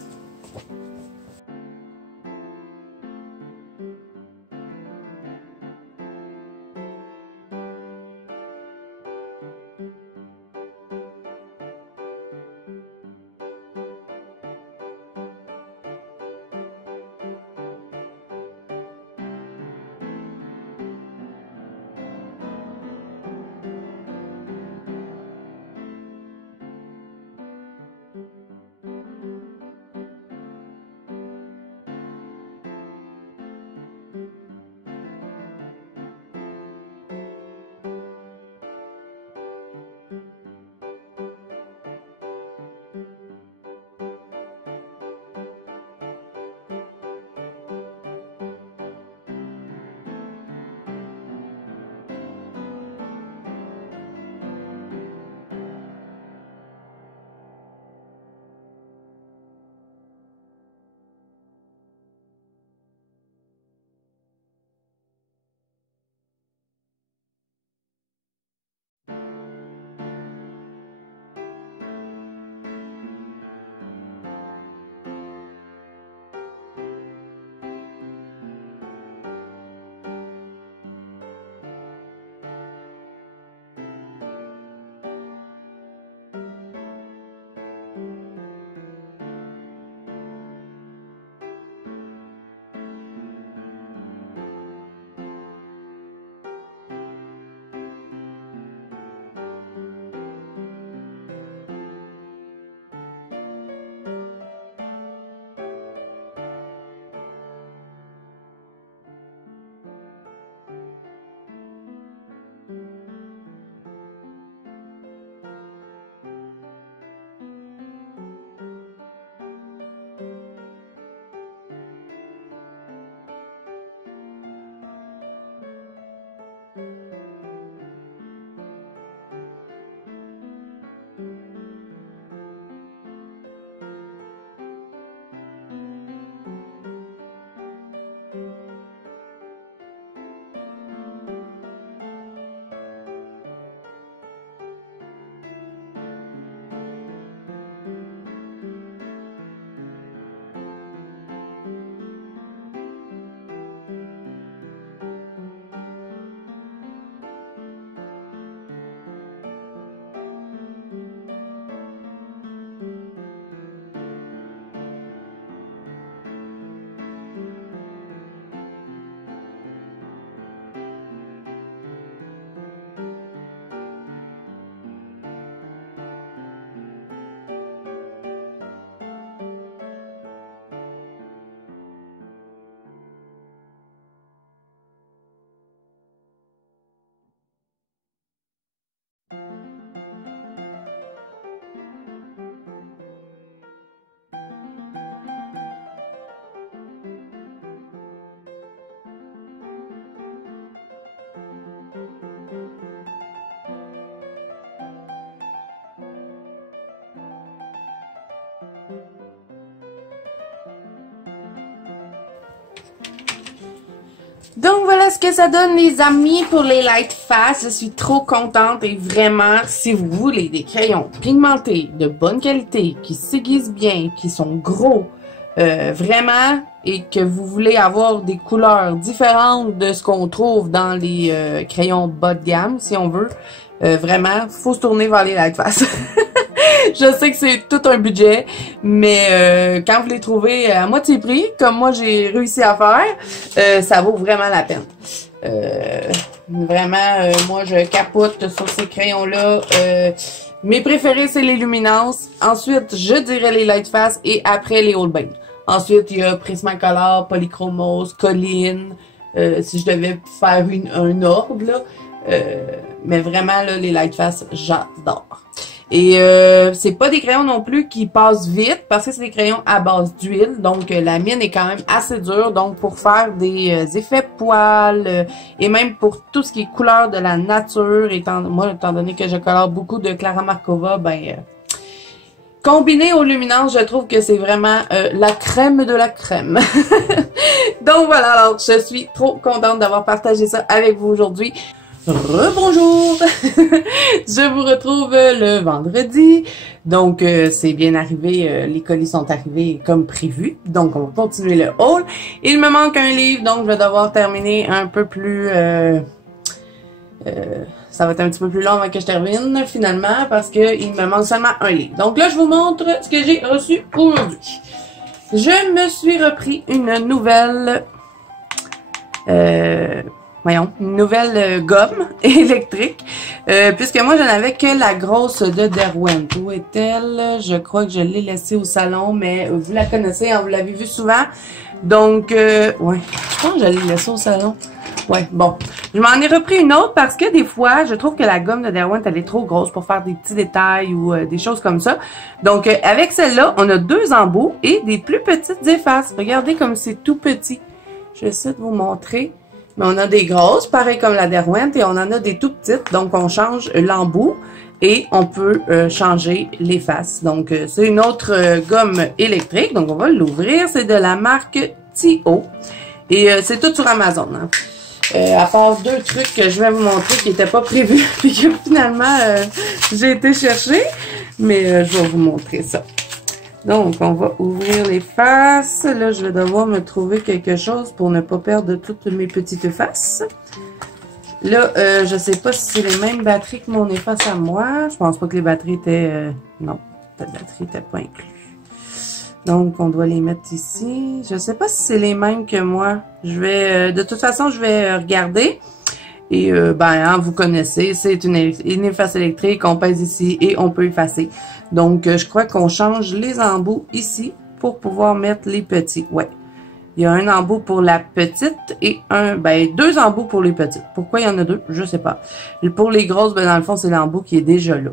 Donc voilà ce que ça donne les amis pour les Lightfast. Je suis trop contente et vraiment, si vous voulez des crayons pigmentés de bonne qualité, qui s'aiguisent bien, qui sont gros, vraiment, et que vous voulez avoir des couleurs différentes de ce qu'on trouve dans les crayons bas de gamme, si on veut, vraiment, faut se tourner vers les Lightfast. Je sais que c'est tout un budget, mais quand vous les trouvez à moitié prix, comme moi j'ai réussi à faire, ça vaut vraiment la peine. Vraiment, moi je capote sur ces crayons-là. Mes préférés, c'est les Luminance. Ensuite, je dirais les Lightfast et après les Holbein. Ensuite, il y a Prismacolor, Polychromos, Colline, si je devais faire un ordre, là. Mais vraiment, là, les Lightfast, j'adore. Et c'est pas des crayons non plus qui passent vite parce que c'est des crayons à base d'huile. Donc la mine est quand même assez dure. Donc pour faire des effets poils et même pour tout ce qui est couleur de la nature, étant donné que je colore beaucoup de Clara Markova, ben combiné aux luminances, je trouve que c'est vraiment la crème de la crème. Donc voilà, alors je suis trop contente d'avoir partagé ça avec vous aujourd'hui. Rebonjour! Je vous retrouve le vendredi. Donc, c'est bien arrivé. Les colis sont arrivés comme prévu. Donc, on va continuer le haul. Il me manque un livre, donc je vais devoir terminer un peu plus... ça va être un petit peu plus long avant que je termine, finalement, parce qu'il me manque seulement un livre. Donc là, je vous montre ce que j'ai reçu aujourd'hui. Je me suis repris une nouvelle... une nouvelle gomme électrique, puisque moi, je n'avais que la grosse de Derwent. Où est-elle? Je crois que je l'ai laissée au salon, mais vous la connaissez, hein, vous l'avez vue souvent. Donc, ouais, je pense que je l'ai laissée au salon. Ouais, bon. Je m'en ai repris une autre parce que des fois, je trouve que la gomme de Derwent, elle est trop grosse pour faire des petits détails ou des choses comme ça. Donc, avec celle-là, on a 2 embouts et des plus petites effaces. Regardez comme c'est tout petit. Je vais essayer de vous montrer. Mais on a des grosses, pareil comme la Derwent, et on en a des tout petites. Donc, on change l'embout et on peut changer les faces. Donc, c'est une autre gomme électrique. Donc, on va l'ouvrir. C'est de la marque Tio. Et c'est tout sur Amazon. Hein. À part 2 trucs que je vais vous montrer qui n'étaient pas prévus et que finalement, j'ai été chercher. Mais je vais vous montrer ça. Donc, on va ouvrir les faces. Là, je vais devoir me trouver quelque chose pour ne pas perdre toutes mes petites faces. Là, je sais pas si c'est les mêmes batteries que mon efface à moi. Je pense pas que les batteries étaient... non, la batterie n'était pas inclue. Donc, on doit les mettre ici. Je sais pas si c'est les mêmes que moi. Je vais... de toute façon, je vais regarder. Et vous connaissez, c'est une efface électrique, on pèse ici et on peut effacer. Donc, je crois qu'on change les embouts ici pour pouvoir mettre les petits. Ouais. Il y a un embout pour la petite et 2 embouts pour les petites. Pourquoi il y en a 2? Je sais pas. Et pour les grosses, dans le fond, c'est l'embout qui est déjà là.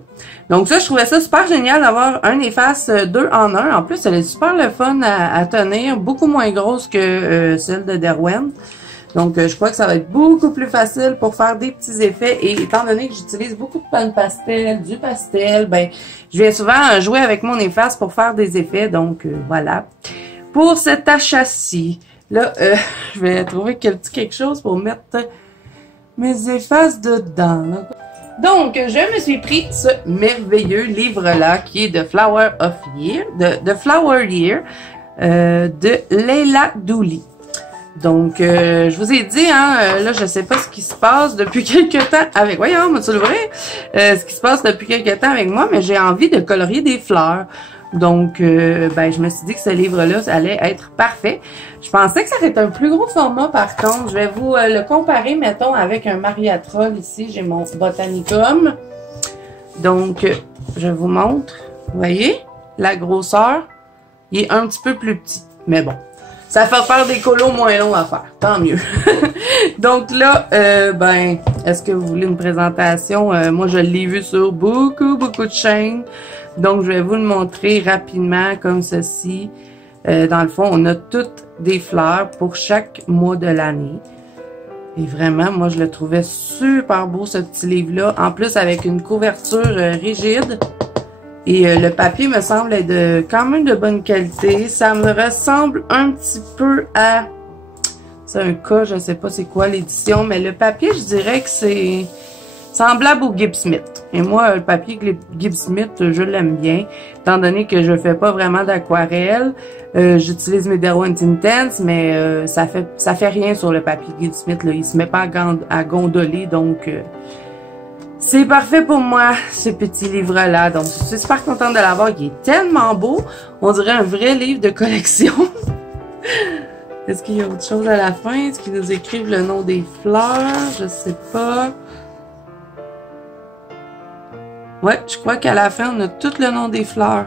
Donc ça, je trouvais ça super génial d'avoir un efface 2 en 1. En plus, elle est super le fun à tenir, beaucoup moins grosse que celle de Derwent. Donc, je crois que ça va être beaucoup plus facile pour faire des petits effets. Et étant donné que j'utilise beaucoup de pâte pastel, du pastel, je viens souvent jouer avec mon efface pour faire des effets. Donc, voilà. Pour cet achat-ci, là, je vais trouver quelque chose pour mettre mes effaces dedans. Là. Donc, je me suis pris ce merveilleux livre-là qui est de Flower of Year, de Flower Year, de Leila Dooley. Donc, je vous ai dit, hein, là, je sais pas ce qui se passe depuis quelques temps avec... Voyons, moi, tu le vrai? Ce qui se passe depuis quelques temps avec moi, mais j'ai envie de colorier des fleurs. Donc, je me suis dit que ce livre-là, ça allait être parfait. Je pensais que ça allait être un plus gros format, par contre. Je vais vous le comparer, mettons, avec un Mariatrol ici. J'ai mon Botanicum. Donc, je vous montre. Vous voyez? La grosseur, il est un petit peu plus petit. Mais bon. Ça fait faire des colos moins longs à faire. Tant mieux. Donc là, est-ce que vous voulez une présentation? Moi, je l'ai vu sur beaucoup de chaînes. Donc, je vais vous le montrer rapidement comme ceci. Dans le fond, on a toutes des fleurs pour chaque mois de l'année. Et vraiment, moi, je le trouvais super beau, ce petit livre-là. En plus, avec une couverture rigide. Et le papier me semble être quand même de bonne qualité. Ça me ressemble un petit peu à... C'est un cas, je sais pas c'est quoi l'édition, mais le papier, je dirais que c'est semblable au Gibbs Smith. Et moi, le papier Gibbs Smith, je l'aime bien, étant donné que je fais pas vraiment d'aquarelle. J'utilise mes Derwent Intense, mais ça fait rien sur le papier Gibbs Smith. Là. Il se met pas à gondoler, donc... c'est parfait pour moi, ce petit livre-là. Donc, je suis super contente de l'avoir. Il est tellement beau. On dirait un vrai livre de collection. Est-ce qu'il y a autre chose à la fin? Est-ce qu'ils nous écrivent le nom des fleurs? Je sais pas. Ouais, je crois qu'à la fin, on a tout le nom des fleurs.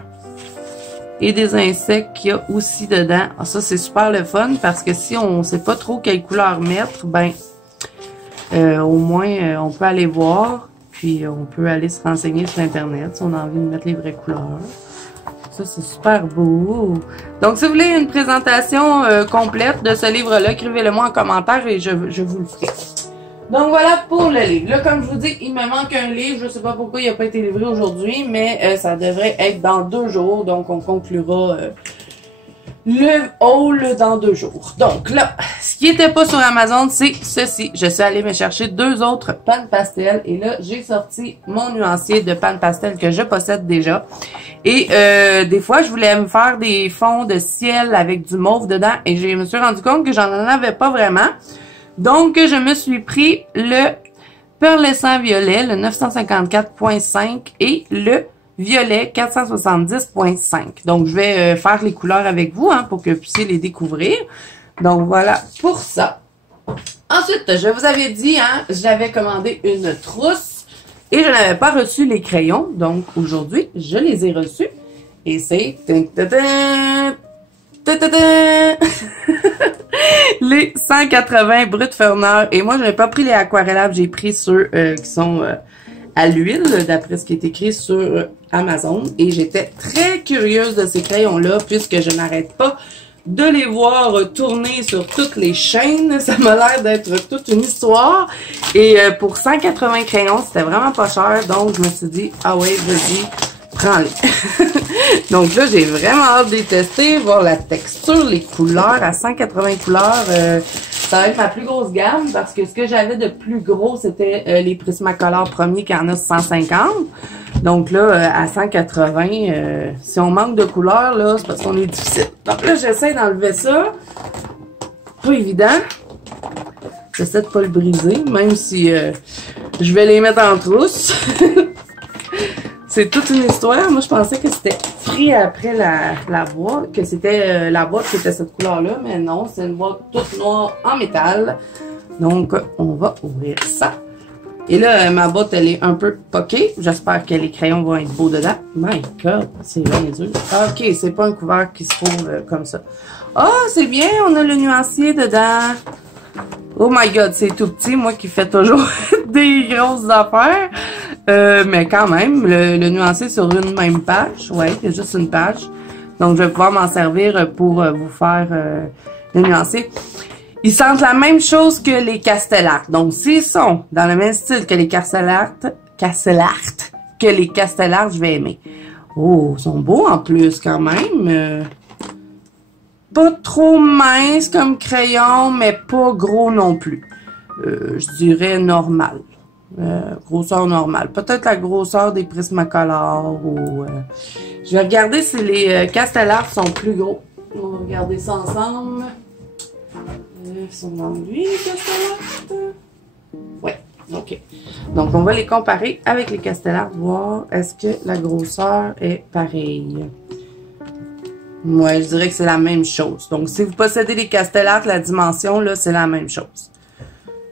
Et des insectes qu'il y a aussi dedans. Ah, ça, c'est super le fun parce que si on sait pas trop quelle couleur mettre, au moins, on peut aller voir. puis on peut aller se renseigner sur Internet si on a envie de mettre les vraies couleurs. Ça, c'est super beau. Donc, si vous voulez une présentation complète de ce livre-là, écrivez-le moi en commentaire et je vous le ferai. Donc, voilà pour le livre. Là, comme je vous dis, il me manque un livre. Je ne sais pas pourquoi il n'a pas été livré aujourd'hui, mais ça devrait être dans 2 jours. Donc, on conclura le haul dans 2 jours. Donc, là, ce qui n'était pas sur Amazon, c'est ceci. Je suis allée me chercher 2 autres pannes pastel. Et là, j'ai sorti mon nuancier de panne pastel que je possède déjà. Et des fois, je voulais me faire des fonds de ciel avec du mauve dedans. Et je me suis rendu compte que j'en avais pas vraiment. Donc, je me suis pris le pearlescent violet, le 954.5 et le violet 470.5. Donc, je vais faire les couleurs avec vous pour que vous puissiez les découvrir. Donc, voilà pour ça. Ensuite, je vous avais dit, j'avais commandé une trousse et je n'avais pas reçu les crayons. Donc, aujourd'hui, je les ai reçus. Et c'est... les 180 Brut Ferner. Et moi, je n'ai pas pris les aquarellables, j'ai pris ceux qui sont à l'huile, d'après ce qui est écrit sur Amazon. Et j'étais très curieuse de ces crayons-là, puisque je n'arrête pas de les voir tourner sur toutes les chaînes. Ça m'a l'air d'être toute une histoire. Et pour 180 crayons, c'était vraiment pas cher. Donc, je me suis dit, ah ouais, vas-y, prends-les. Donc là, j'ai vraiment hâte de les tester, voir la texture, les couleurs. À 180 couleurs, ça va être ma plus grosse gamme parce que ce que j'avais de plus gros, c'était les Prismacolor premiers qui en a 150. Donc là, à 180, si on manque de couleurs, là, c'est parce qu'on est difficile. Donc là, j'essaie d'enlever ça. Pas évident. J'essaie de pas le briser, même si je vais les mettre en trousse. C'est toute une histoire. Moi, je pensais que c'était pris après la boîte, que c'était la boîte qui était cette couleur-là, mais non, c'est une boîte toute noire en métal. Donc, on va ouvrir ça. Et là, ma boîte, elle est un peu poquée. J'espère que les crayons vont être beaux dedans. My God, c'est vraiment dur. Ok, c'est pas un couvercle qui se trouve comme ça. Ah, c'est bien, on a le nuancier dedans. Oh my God, c'est tout petit, moi qui fais toujours des grosses affaires. Mais quand même, le nuancier sur une même page. Ouais, il y a juste une page. Donc, je vais pouvoir m'en servir pour vous faire le nuancier. Ils sentent la même chose que les Castellart. Donc, s'ils sont dans le même style que les Castellart, je vais aimer. Oh, ils sont beaux en plus quand même. Pas trop mince comme crayon, mais pas gros non plus. Je dirais normal. Grosseur normale. Peut-être la grosseur des Prismacolor ou... Je vais regarder si les Castellart sont plus gros. On va regarder ça ensemble. Ils sont dans lui, les Castellart. Ouais, ok. Donc, on va les comparer avec les Castellart, voir est-ce que la grosseur est pareille. Moi, je dirais que c'est la même chose. Donc, si vous possédez les Castellart, la dimension, là, c'est la même chose.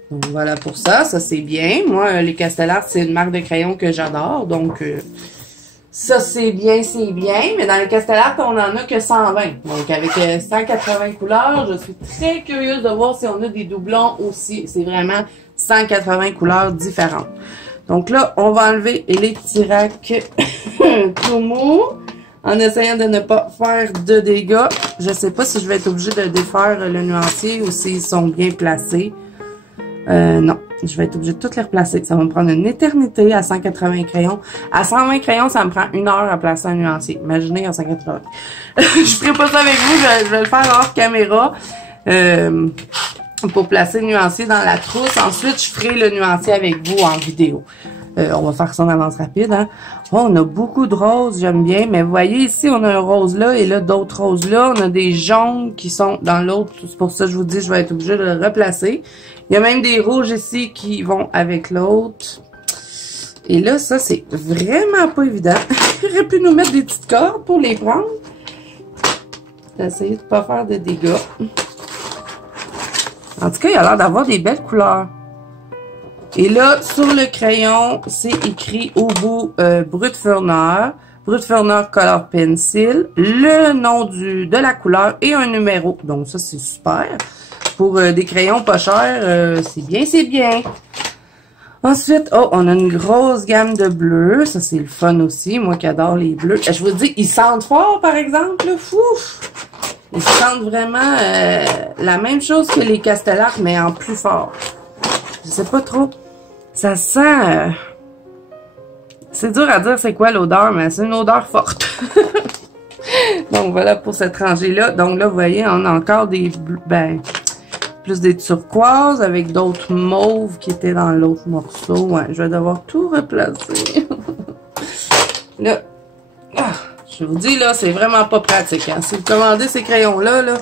Donc, voilà pour ça. Ça, c'est bien. Moi, les Castellart, c'est une marque de crayon que j'adore. Donc, ça, c'est bien, c'est bien. Mais dans les Castellart, on en a que 120. Donc, avec 180 couleurs, je suis très curieuse de voir si on a des doublons aussi. C'est vraiment 180 couleurs différentes. Donc là, on va enlever les petits racks tout mous. En essayant de ne pas faire de dégâts. Je sais pas si je vais être obligée de défaire le nuancier ou s'ils sont bien placés. Non, je vais être obligée de toutes les replacer. Ça va me prendre une éternité à 180 crayons. À 120 crayons, ça me prend 1 heure à placer un nuancier. Imaginez à 180. Je ferai pas ça avec vous, je vais le faire hors caméra. Pour placer le nuancier dans la trousse. Ensuite, je ferai le nuancier avec vous en vidéo. On va faire ça en avance rapide. Oh, on a beaucoup de roses, j'aime bien. Mais vous voyez ici, on a un rose là et là, d'autres roses là. On a des jaunes qui sont dans l'autre. C'est pour ça que je vous dis, je vais être obligée de le replacer. Il y a même des rouges ici qui vont avec l'autre. Et là, ça, c'est vraiment pas évident. J'aurais pu nous mettre des petites cordes pour les prendre. Essayer de pas faire de dégâts. En tout cas, il a l'air d'avoir des belles couleurs. Et là, sur le crayon, c'est écrit au bout Brut Ferner Color Pencil, le nom de la couleur et un numéro. Donc ça, c'est super. Pour des crayons pas chers, c'est bien, c'est bien. Ensuite, oh, on a une grosse gamme de bleus. Ça, c'est le fun aussi. Moi qui adore les bleus. Je vous dis, ils sentent fort, par exemple. Là. Ouf! Ils sentent vraiment la même chose que les Castellax, mais en plus fort. Je sais pas trop. Ça sent... c'est dur à dire c'est quoi l'odeur, mais c'est une odeur forte. Donc, voilà pour cette rangée-là. Donc là, vous voyez, on a encore des bleus... Ben, plus des turquoises avec d'autres mauves qui étaient dans l'autre morceau. Ouais, je vais devoir tout replacer. Là, je vous dis, là, c'est vraiment pas pratique. Hein. Si vous commandez ces crayons-là, là,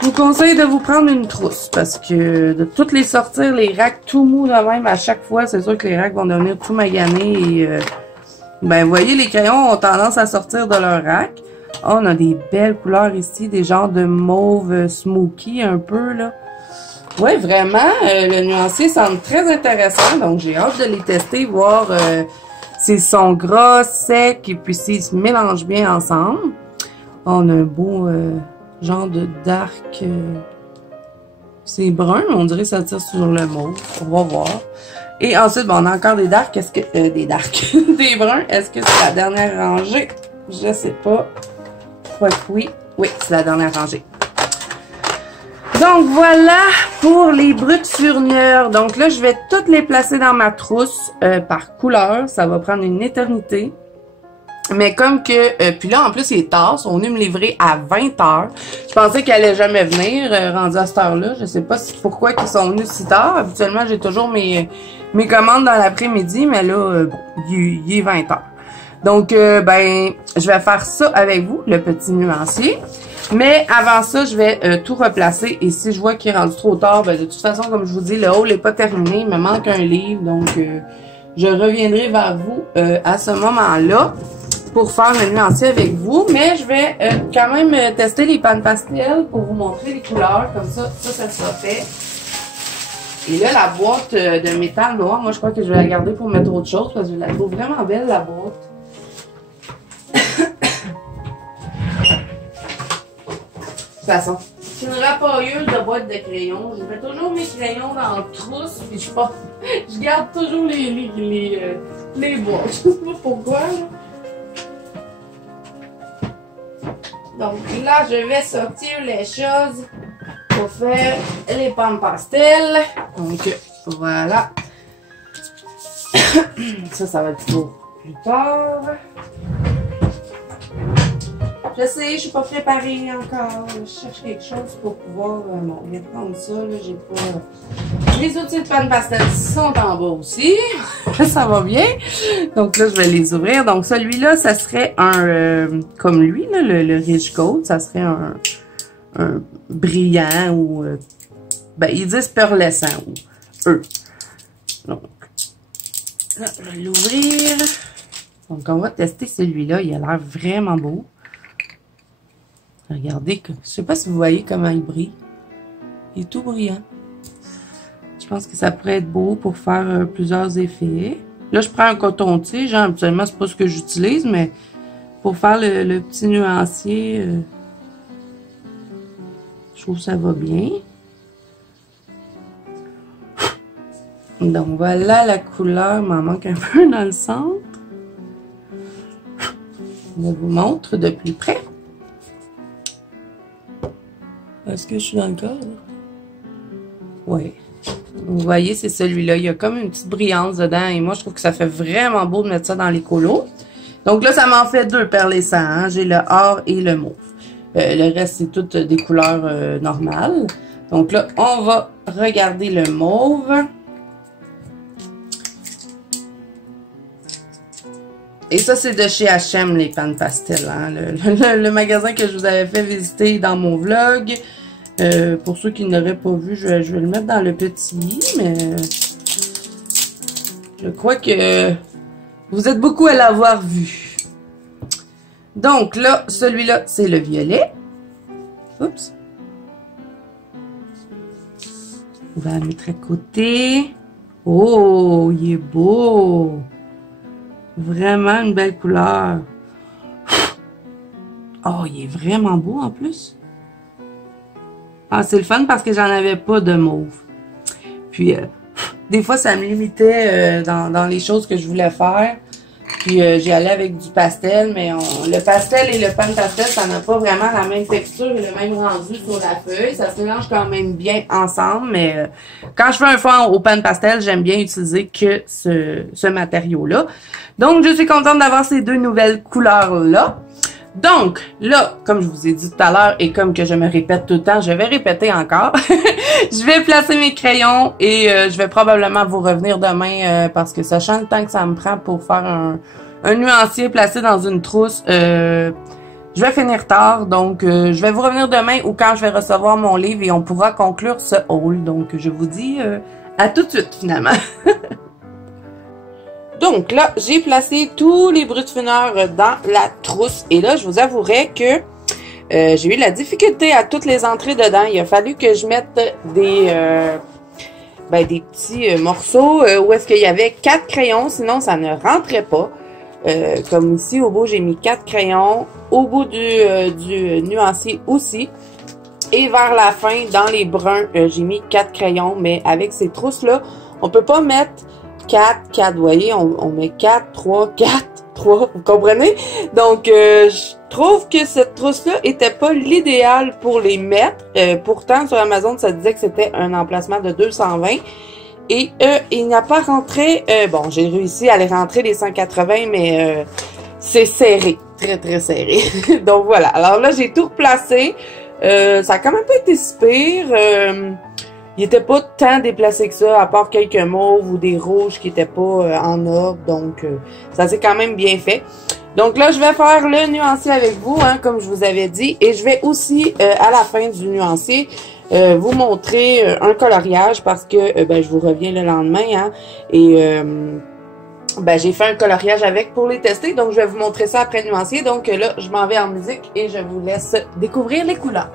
je vous conseille de vous prendre une trousse. Parce que de toutes les sortir, les racks tout mous de même, à chaque fois, c'est sûr que les racks vont devenir tout maganés. Et, ben, vous voyez, les crayons ont tendance à sortir de leur rack. Oh, on a des belles couleurs ici, des genres de mauve smoky un peu, là. Ouais, vraiment, le nuancier semble très intéressant. Donc, j'ai hâte de les tester, voir s'ils sont gras, secs et puis s'ils se mélangent bien ensemble. On a un beau genre de dark. C'est brun, mais on dirait que ça tire sur le mauve. On va voir. Et ensuite, bon, on a encore des darks. Est-ce que... des darks. Des bruns. Est-ce que c'est la dernière rangée? Je sais pas. Je crois que oui. Oui, c'est la dernière rangée. Donc, voilà pour les brutes furnières. Donc là, je vais toutes les placer dans ma trousse par couleur. Ça va prendre une éternité. Mais comme que... puis là, en plus, les tasses sont venues me livrer à 20h. Je pensais qu'elles allaient jamais venir, rendues à cette heure-là. Je sais pas pourquoi ils sont venus si tard. Habituellement, j'ai toujours mes commandes dans l'après-midi. Mais là, bon, il est 20h. Donc, ben, je vais faire ça avec vous, le petit nuancier. Mais avant ça, je vais tout replacer. Et si je vois qu'il est rendu trop tard, ben, de toute façon, comme je vous dis, le haul n'est pas terminé. Il me manque un livre. Donc, je reviendrai vers vous à ce moment-là pour faire le nuancier avec vous. Mais je vais quand même tester les pannes pastel pour vous montrer les couleurs. Comme ça, ça sera fait. Et là, la boîte de métal noir, moi, je crois que je vais la garder pour mettre autre chose parce que je la trouve vraiment belle, la boîte. De toute façon, c'est une rapailleuse de boîte de crayons. Je mets toujours mes crayons dans la trousse, puis je garde toujours les boîtes. Je sais pas pourquoi. Là. Donc là, je vais sortir les choses pour faire les pommes pastel. Donc voilà. Ça va être pour plus tard. Je sais, je suis pas préparée encore. Je cherche quelque chose pour pouvoir... bon, je vais prendre ça. Là, j'ai pas... Les outils de panne pastel sont en bas aussi. Ça va bien. Donc là, je vais les ouvrir. Donc celui-là, ça serait un... comme lui, là, le Rich Gold. Ça serait un brillant ou... ben, ils disent pearlescent ou eux. Donc, là, je vais l'ouvrir. Donc, on va tester celui-là. Il a l'air vraiment beau. Regardez, je sais pas si vous voyez comment il brille. Il est tout brillant. Je pense que ça pourrait être beau pour faire plusieurs effets. Là, je prends un coton-tige. Genre, habituellement, c'est pas ce que j'utilise, mais pour faire le petit nuancier, je trouve que ça va bien. Donc, voilà la couleur. Il m'en manque un peu dans le centre. Je vous montre de plus près. Est-ce que je suis dans le cadre? Oui. Vous voyez, c'est celui-là. Il y a comme une petite brillance dedans. Et moi, je trouve que ça fait vraiment beau de mettre ça dans les colos. Donc là, ça m'en fait deux perlescents. Hein? J'ai le or et le mauve. Le reste, c'est toutes des couleurs normales. Donc là, on va regarder le mauve. Et ça, c'est de chez H&M, les pannes pastel. Hein? Le magasin que je vous avais fait visiter dans mon vlog. Pour ceux qui n'auraient pas vu, je vais le mettre dans le petit. Mais je crois que vous êtes beaucoup à l'avoir vu. Donc là, celui-là, c'est le violet. Oups. On va le mettre à côté. Oh, il est beau. Vraiment une belle couleur. Oh, il est vraiment beau en plus. Ah, c'est le fun parce que j'en avais pas de mauve. Puis, Des fois, ça me limitait dans les choses que je voulais faire. Puis j'y allais avec du pastel, mais le pastel et le pan pastel, ça n'a pas vraiment la même texture et le même rendu sur la feuille. Ça se mélange quand même bien ensemble, mais quand je fais un fond au pan pastel, j'aime bien utiliser que ce matériau-là. Donc, je suis contente d'avoir ces deux nouvelles couleurs-là. Donc, là, comme je vous ai dit tout à l'heure et comme que je me répète tout le temps, je vais répéter encore. Je vais placer mes crayons et je vais probablement vous revenir demain parce que sachant le temps que ça me prend pour faire un nuancier placé dans une trousse, je vais finir tard. Donc, je vais vous revenir demain ou quand je vais recevoir mon livre et on pourra conclure ce haul. Donc, je vous dis à tout de suite finalement. Donc là, j'ai placé tous les brutfineurs dans la trousse. Et là, je vous avouerai que j'ai eu de la difficulté à toutes les entrer dedans. Il a fallu que je mette des petits morceaux où est-ce qu'il y avait 4 crayons. Sinon, ça ne rentrait pas. Comme ici, au bout, j'ai mis 4 crayons. Au bout du nuancier aussi. Et vers la fin, dans les bruns, j'ai mis 4 crayons. Mais avec ces trousses-là, on peut pas mettre 4, vous voyez, on met 4, 3, 4, 3, vous comprenez? Donc, je trouve que cette trousse-là était pas l'idéal pour les mettre. Pourtant, sur Amazon, ça disait que c'était un emplacement de 220. Et il n'a pas rentré, bon, j'ai réussi à les rentrer les 180, mais c'est serré, très, très serré. Donc, voilà. Alors là, j'ai tout replacé. Ça a quand même pas été si pire. Il était pas tant déplacé que ça, à part quelques mauves ou des rouges qui étaient pas en ordre. Donc, ça s'est quand même bien fait. Donc là, je vais faire le nuancier avec vous, hein, comme je vous avais dit. Et je vais aussi, à la fin du nuancier, vous montrer un coloriage parce que je vous reviens le lendemain. Hein, et j'ai fait un coloriage avec pour les tester. Donc, je vais vous montrer ça après le nuancier. Donc là, je m'en vais en musique et je vous laisse découvrir les couleurs.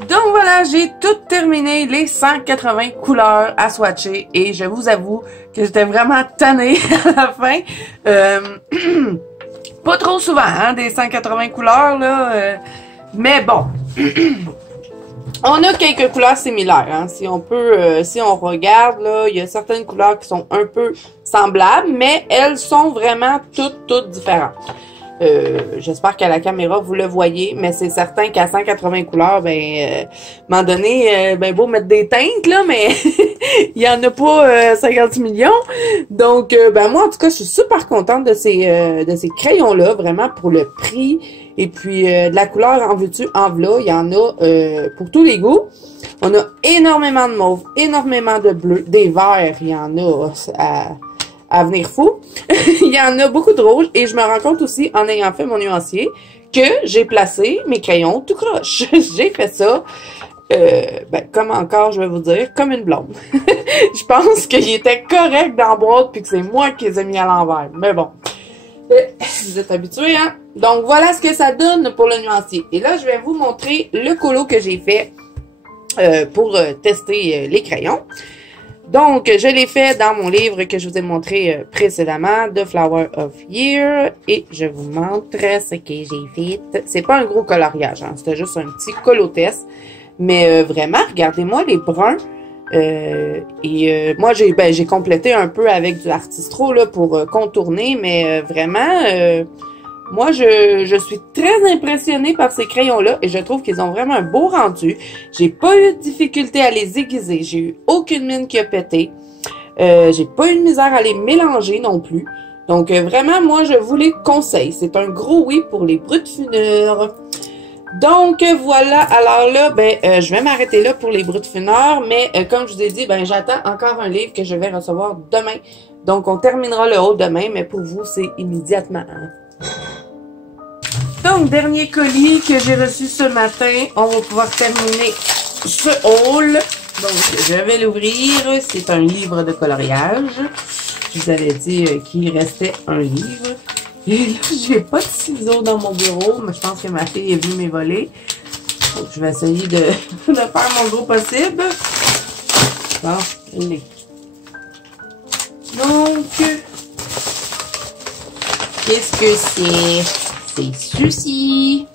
Donc voilà, j'ai tout terminé les 180 couleurs à swatcher et je vous avoue que j'étais vraiment tannée à la fin. Pas trop souvent, hein, des 180 couleurs, là. Mais bon. On a quelques couleurs similaires, hein. Si on peut, si on regarde, là, il y a certaines couleurs qui sont un peu semblables, mais elles sont vraiment toutes différentes. J'espère qu'à la caméra, vous le voyez, mais c'est certain qu'à 180 couleurs, à un moment donné, beau mettre des teintes, là, mais il y en a pas 50 millions. Donc, moi, en tout cas, je suis super contente de ces crayons-là, vraiment, pour le prix. Et puis, de la couleur en veux-tu, en v'là, il y en a pour tous les goûts. On a énormément de mauve, énormément de bleu, des verts, il y en a à venir fou. Il y en a beaucoup de rouge et je me rends compte aussi, en ayant fait mon nuancier, que j'ai placé mes crayons tout croche. J'ai fait ça, comme encore, je vais vous dire, comme une blonde. Je pense qu'il était correct dans la boîte puis que c'est moi qui les ai mis à l'envers. Mais bon, vous êtes habitués, hein? Donc, voilà ce que ça donne pour le nuancier. Et là, je vais vous montrer le colo que j'ai fait pour tester les crayons. Donc, je l'ai fait dans mon livre que je vous ai montré précédemment, The Flower of Year. Et je vous montre ce que j'ai fait. C'est pas un gros coloriage, hein, c'était juste un petit colo test. Mais vraiment, regardez-moi les bruns. Moi, j'ai complété un peu avec du Artistro là, pour contourner. Mais vraiment, moi, je suis très impressionnée par ces crayons-là et je trouve qu'ils ont vraiment un beau rendu. J'ai pas eu de difficulté à les aiguiser. J'ai eu aucune mine qui a pété. J'ai pas eu de misère à les mélanger non plus. Donc, vraiment, moi, je vous les conseille. C'est un gros oui pour les brutes funeurs. Donc, voilà. Alors là, je vais m'arrêter là pour les brutes funeurs. Mais, comme je vous ai dit, j'attends encore un livre que je vais recevoir demain. Donc, on terminera le haul demain. Mais pour vous, c'est immédiatement, hein. Donc, dernier colis que j'ai reçu ce matin. On va pouvoir terminer ce haul. Donc, je vais l'ouvrir. C'est un livre de coloriage. Je vous avais dit qu'il restait un livre. Et là, j'ai pas de ciseaux dans mon bureau, mais je pense que ma fille est venue m'évoler. Donc, je vais essayer de faire mon gros possible. Bon, il est. Donc, qu'est-ce que c'est? C'est ceci.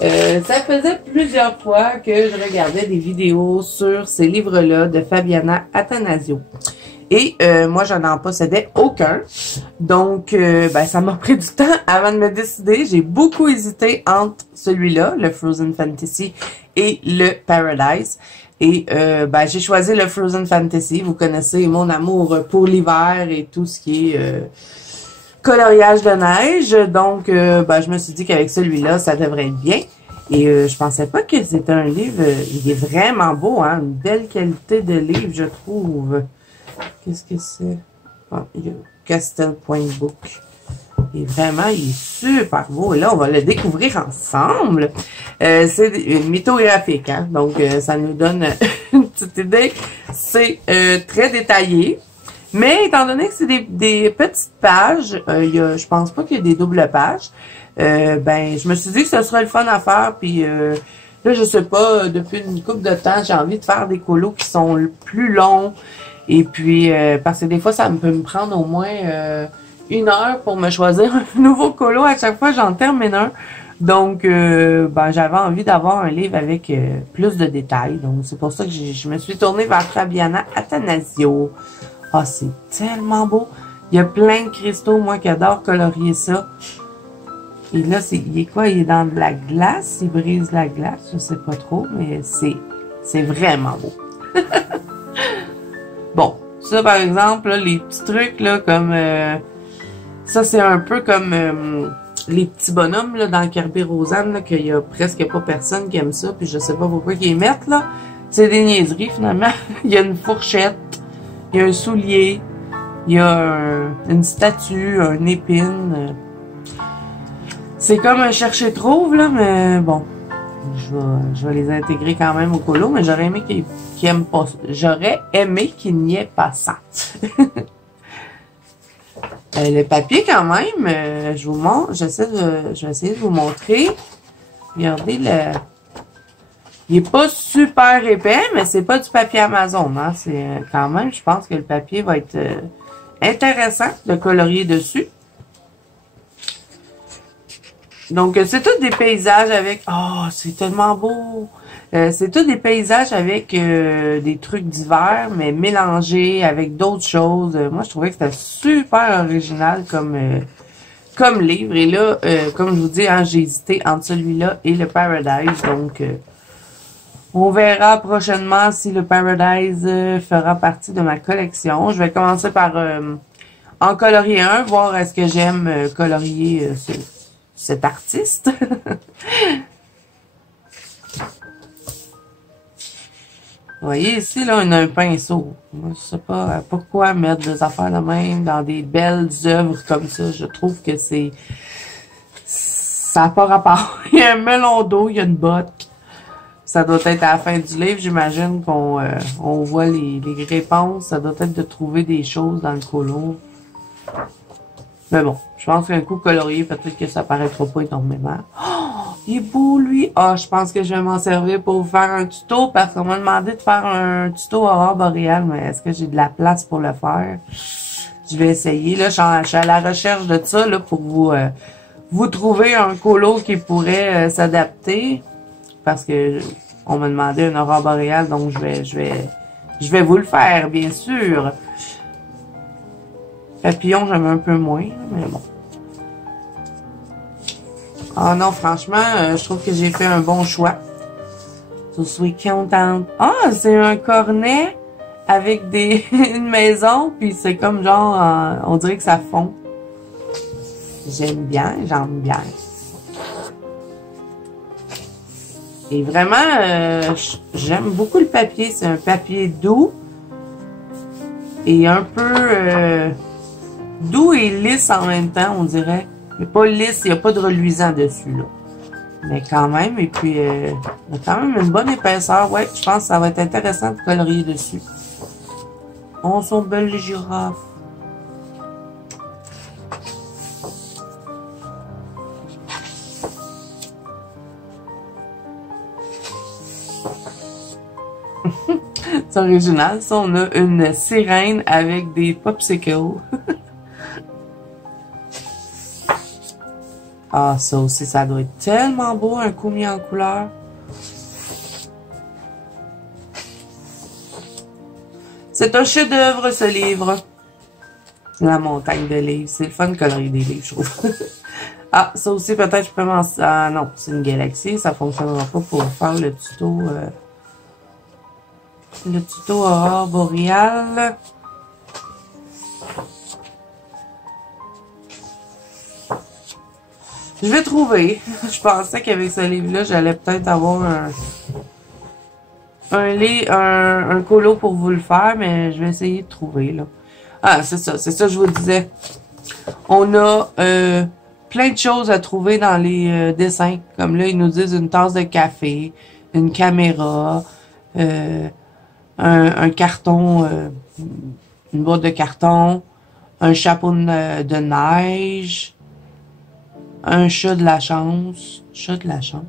Ça faisait plusieurs fois que je regardais des vidéos sur ces livres-là de Fabiana Attanasio. Et moi, je n'en possédais aucun. Donc, ça m'a pris du temps avant de me décider. J'ai beaucoup hésité entre celui-là, le Frozen Fantasy, et le Paradise. Et j'ai choisi le Frozen Fantasy. Vous connaissez mon amour pour l'hiver et tout ce qui est coloriage de neige. Donc, je me suis dit qu'avec celui-là, ça devrait être bien. Et je pensais pas que c'était un livre. Il est vraiment beau, hein. Une belle qualité de livre, je trouve. Qu'est-ce que c'est? Oh, il y a Castle Point Book. Et vraiment, il est super beau. Et là, on va le découvrir ensemble. C'est une mythographique, hein? Donc, ça nous donne une petite idée. C'est très détaillé. Mais étant donné que c'est des petites pages, je pense pas qu'il y a des doubles pages. Je me suis dit que ce serait le fun à faire. Puis là, je sais pas, depuis une couple de temps, j'ai envie de faire des colos qui sont plus longs. Et puis, parce que des fois, ça peut me prendre au moins 1 heure pour me choisir un nouveau colo. À chaque fois, j'en termine un. Donc, j'avais envie d'avoir un livre avec plus de détails. Donc, c'est pour ça que je me suis tournée vers Fabiana Attanasio. Ah, c'est tellement beau. Il y a plein de cristaux, moi, qui adore colorier ça. Et là, il est quoi? Il est dans de la glace. Il brise la glace. Je sais pas trop, mais c'est vraiment beau. Bon, ça, par exemple, là, les petits trucs, là, comme... ça, c'est un peu comme les petits bonhommes, là, dans Kirby Rosanne, là, qu'il y a presque pas personne qui aime ça, puis je sais pas pourquoi ils les mettent, là. C'est des niaiseries, finalement. Il y a une fourchette. Il y a un soulier, il y a une statue, une épine. C'est comme un chercher-trouve, là, mais bon. Je vais les intégrer quand même au colo, mais j'aurais aimé qu'ils aiment pas ça. J'aurais aimé qu'il n'y ait pas ça. Le papier, quand même, je vous montre, je vais essayer de vous montrer. Regardez Il est pas super épais, mais c'est pas du papier Amazon, hein. C'est quand même, je pense que le papier va être intéressant de colorier dessus. Donc, c'est tous des paysages avec... Oh, c'est tellement beau! C'est tous des paysages avec des trucs d'hiver, mais mélangés avec d'autres choses. Moi, je trouvais que c'était super original comme livre. Et là, comme je vous dis, hein, j'ai hésité entre celui-là et le Paradise. Donc, on verra prochainement si le Paradise fera partie de ma collection. Je vais commencer par en colorier un, voir est-ce que j'aime colorier cet artiste. Vous voyez ici, là, on a un pinceau. Moi, je sais pas pourquoi mettre des affaires de même dans des belles œuvres comme ça. Je trouve que ça n'a pas rapport. Il y a un melon d'eau, il y a une botte. Ça doit être à la fin du livre. J'imagine qu'on on voit les réponses. Ça doit être de trouver des choses dans le colo. Mais bon, je pense qu'un coup colorié, peut-être que ça paraîtra pas énormément. Oh, il est beau, lui. Ah, je pense que je vais m'en servir pour vous faire un tuto, parce qu'on m'a demandé de faire un tuto aurore boréale, mais est-ce que j'ai de la place pour le faire? Je vais essayer. Là, je suis à la recherche de ça, là, pour vous trouver un colo qui pourrait s'adapter, parce que on m'a demandé une aurore boréale, donc je vais vous le faire, bien sûr. Papillon, j'aime un peu moins, mais bon. Ah non, franchement, je trouve que j'ai fait un bon choix. Je suis contente. Ah, c'est un cornet avec une maison, puis c'est comme genre, on dirait que ça fond. J'aime bien. Et vraiment, j'aime beaucoup le papier. C'est un papier doux et un peu doux et lisse en même temps, on dirait. Mais pas lisse, il n'y a pas de reluisant dessus, là. Mais quand même, et puis, il y a quand même une bonne épaisseur. Ouais, je pense que ça va être intéressant de colorier dessus. Oh, sont belles les girafes. C'est original, ça. On a une sirène avec des popsicles. Ah, ça aussi, ça doit être tellement beau, un coup mis en couleur. C'est un chef-d'œuvre, ce livre. La montagne de livres. C'est le fun de colorier des livres, je trouve. Ah, ça aussi, peut-être, je peux m'en... Ah, non, c'est une galaxie. Ça fonctionnera pas pour faire le tuto... le tuto aurore boréale. Je vais trouver. Je pensais qu'avec ce livre-là, j'allais peut-être avoir un colo pour vous le faire, mais je vais essayer de trouver, là. Ah, c'est ça, je vous disais. On a plein de choses à trouver dans les dessins. Comme là, ils nous disent une tasse de café, une caméra, un carton, une boîte de carton, un chapeau de neige, un chat de la chance. Chat de la chance.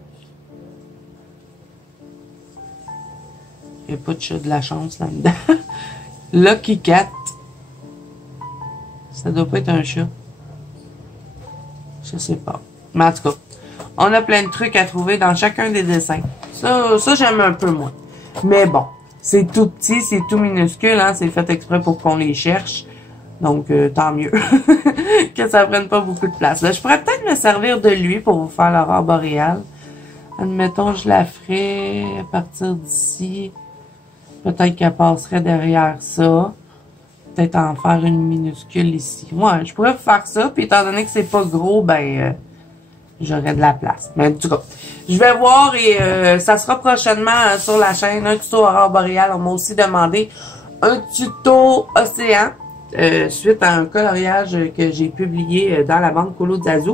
Il n'y a pas de chat de la chance là-dedans. Lucky Cat. Ça doit pas être un chat. Je sais pas. Mais en tout cas, on a plein de trucs à trouver dans chacun des dessins. Ça j'aime un peu moins. Mais bon, c'est tout petit, c'est tout minuscule, hein. C'est fait exprès pour qu'on les cherche. Donc, tant mieux. Que ça prenne pas beaucoup de place. Là, je pourrais peut-être me servir de lui pour vous faire l'aurore boréale. Admettons, je la ferais à partir d'ici. Peut-être qu'elle passerait derrière ça. Peut-être en faire une minuscule ici. Ouais, je pourrais faire ça. Puis étant donné que c'est pas gros, ben, j'aurais de la place. Mais en tout cas, je vais voir et ça sera prochainement sur la chaîne. Un tuto aurore boréale. On m'a aussi demandé un tuto océan. Suite à un coloriage que j'ai publié dans la bande Colo de Zazu.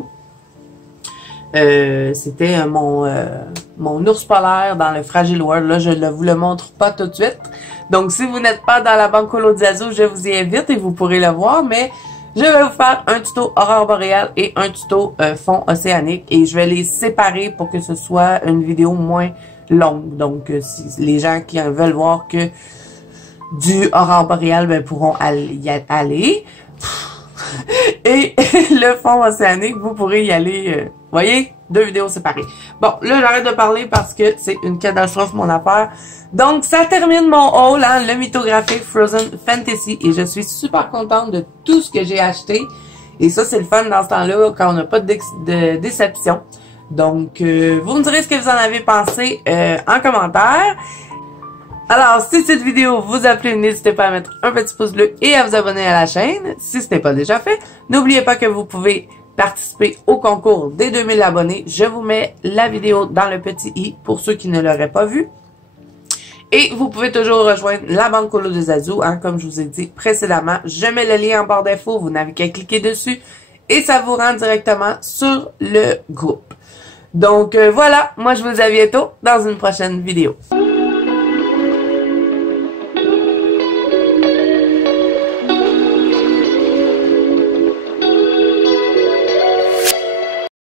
C'était mon ours polaire dans le Fragile World. Là, je ne vous le montre pas tout de suite. Donc, si vous n'êtes pas dans la bande Colo de Zazu, je vous y invite et vous pourrez le voir. Mais je vais vous faire un tuto aurore boréale et un tuto fond océanique. Et je vais les séparer pour que ce soit une vidéo moins longue. Donc, si les gens qui veulent voir que du aurore boréale, ben, pourront y aller. Et le fond océanique, vous pourrez y aller, voyez, 2 vidéos séparées. Bon, là, j'arrête de parler parce que c'est une catastrophe, mon affaire. Donc, ça termine mon haul, hein, le mythographique Frozen Fantasy. Et je suis super contente de tout ce que j'ai acheté. Et ça, c'est le fun dans ce temps-là, quand on n'a pas de déception. Donc, vous me direz ce que vous en avez pensé en commentaire. Alors, si cette vidéo vous a plu, n'hésitez pas à mettre un petit pouce bleu et à vous abonner à la chaîne, si ce n'est pas déjà fait. N'oubliez pas que vous pouvez participer au concours des 2000 abonnés. Je vous mets la vidéo dans le petit i pour ceux qui ne l'auraient pas vu. Et vous pouvez toujours rejoindre la Banque Colo de Zazu, hein, comme je vous ai dit précédemment. Je mets le lien en barre d'infos, vous n'avez qu'à cliquer dessus et ça vous rend directement sur le groupe. Donc voilà, moi je vous dis à bientôt dans une prochaine vidéo.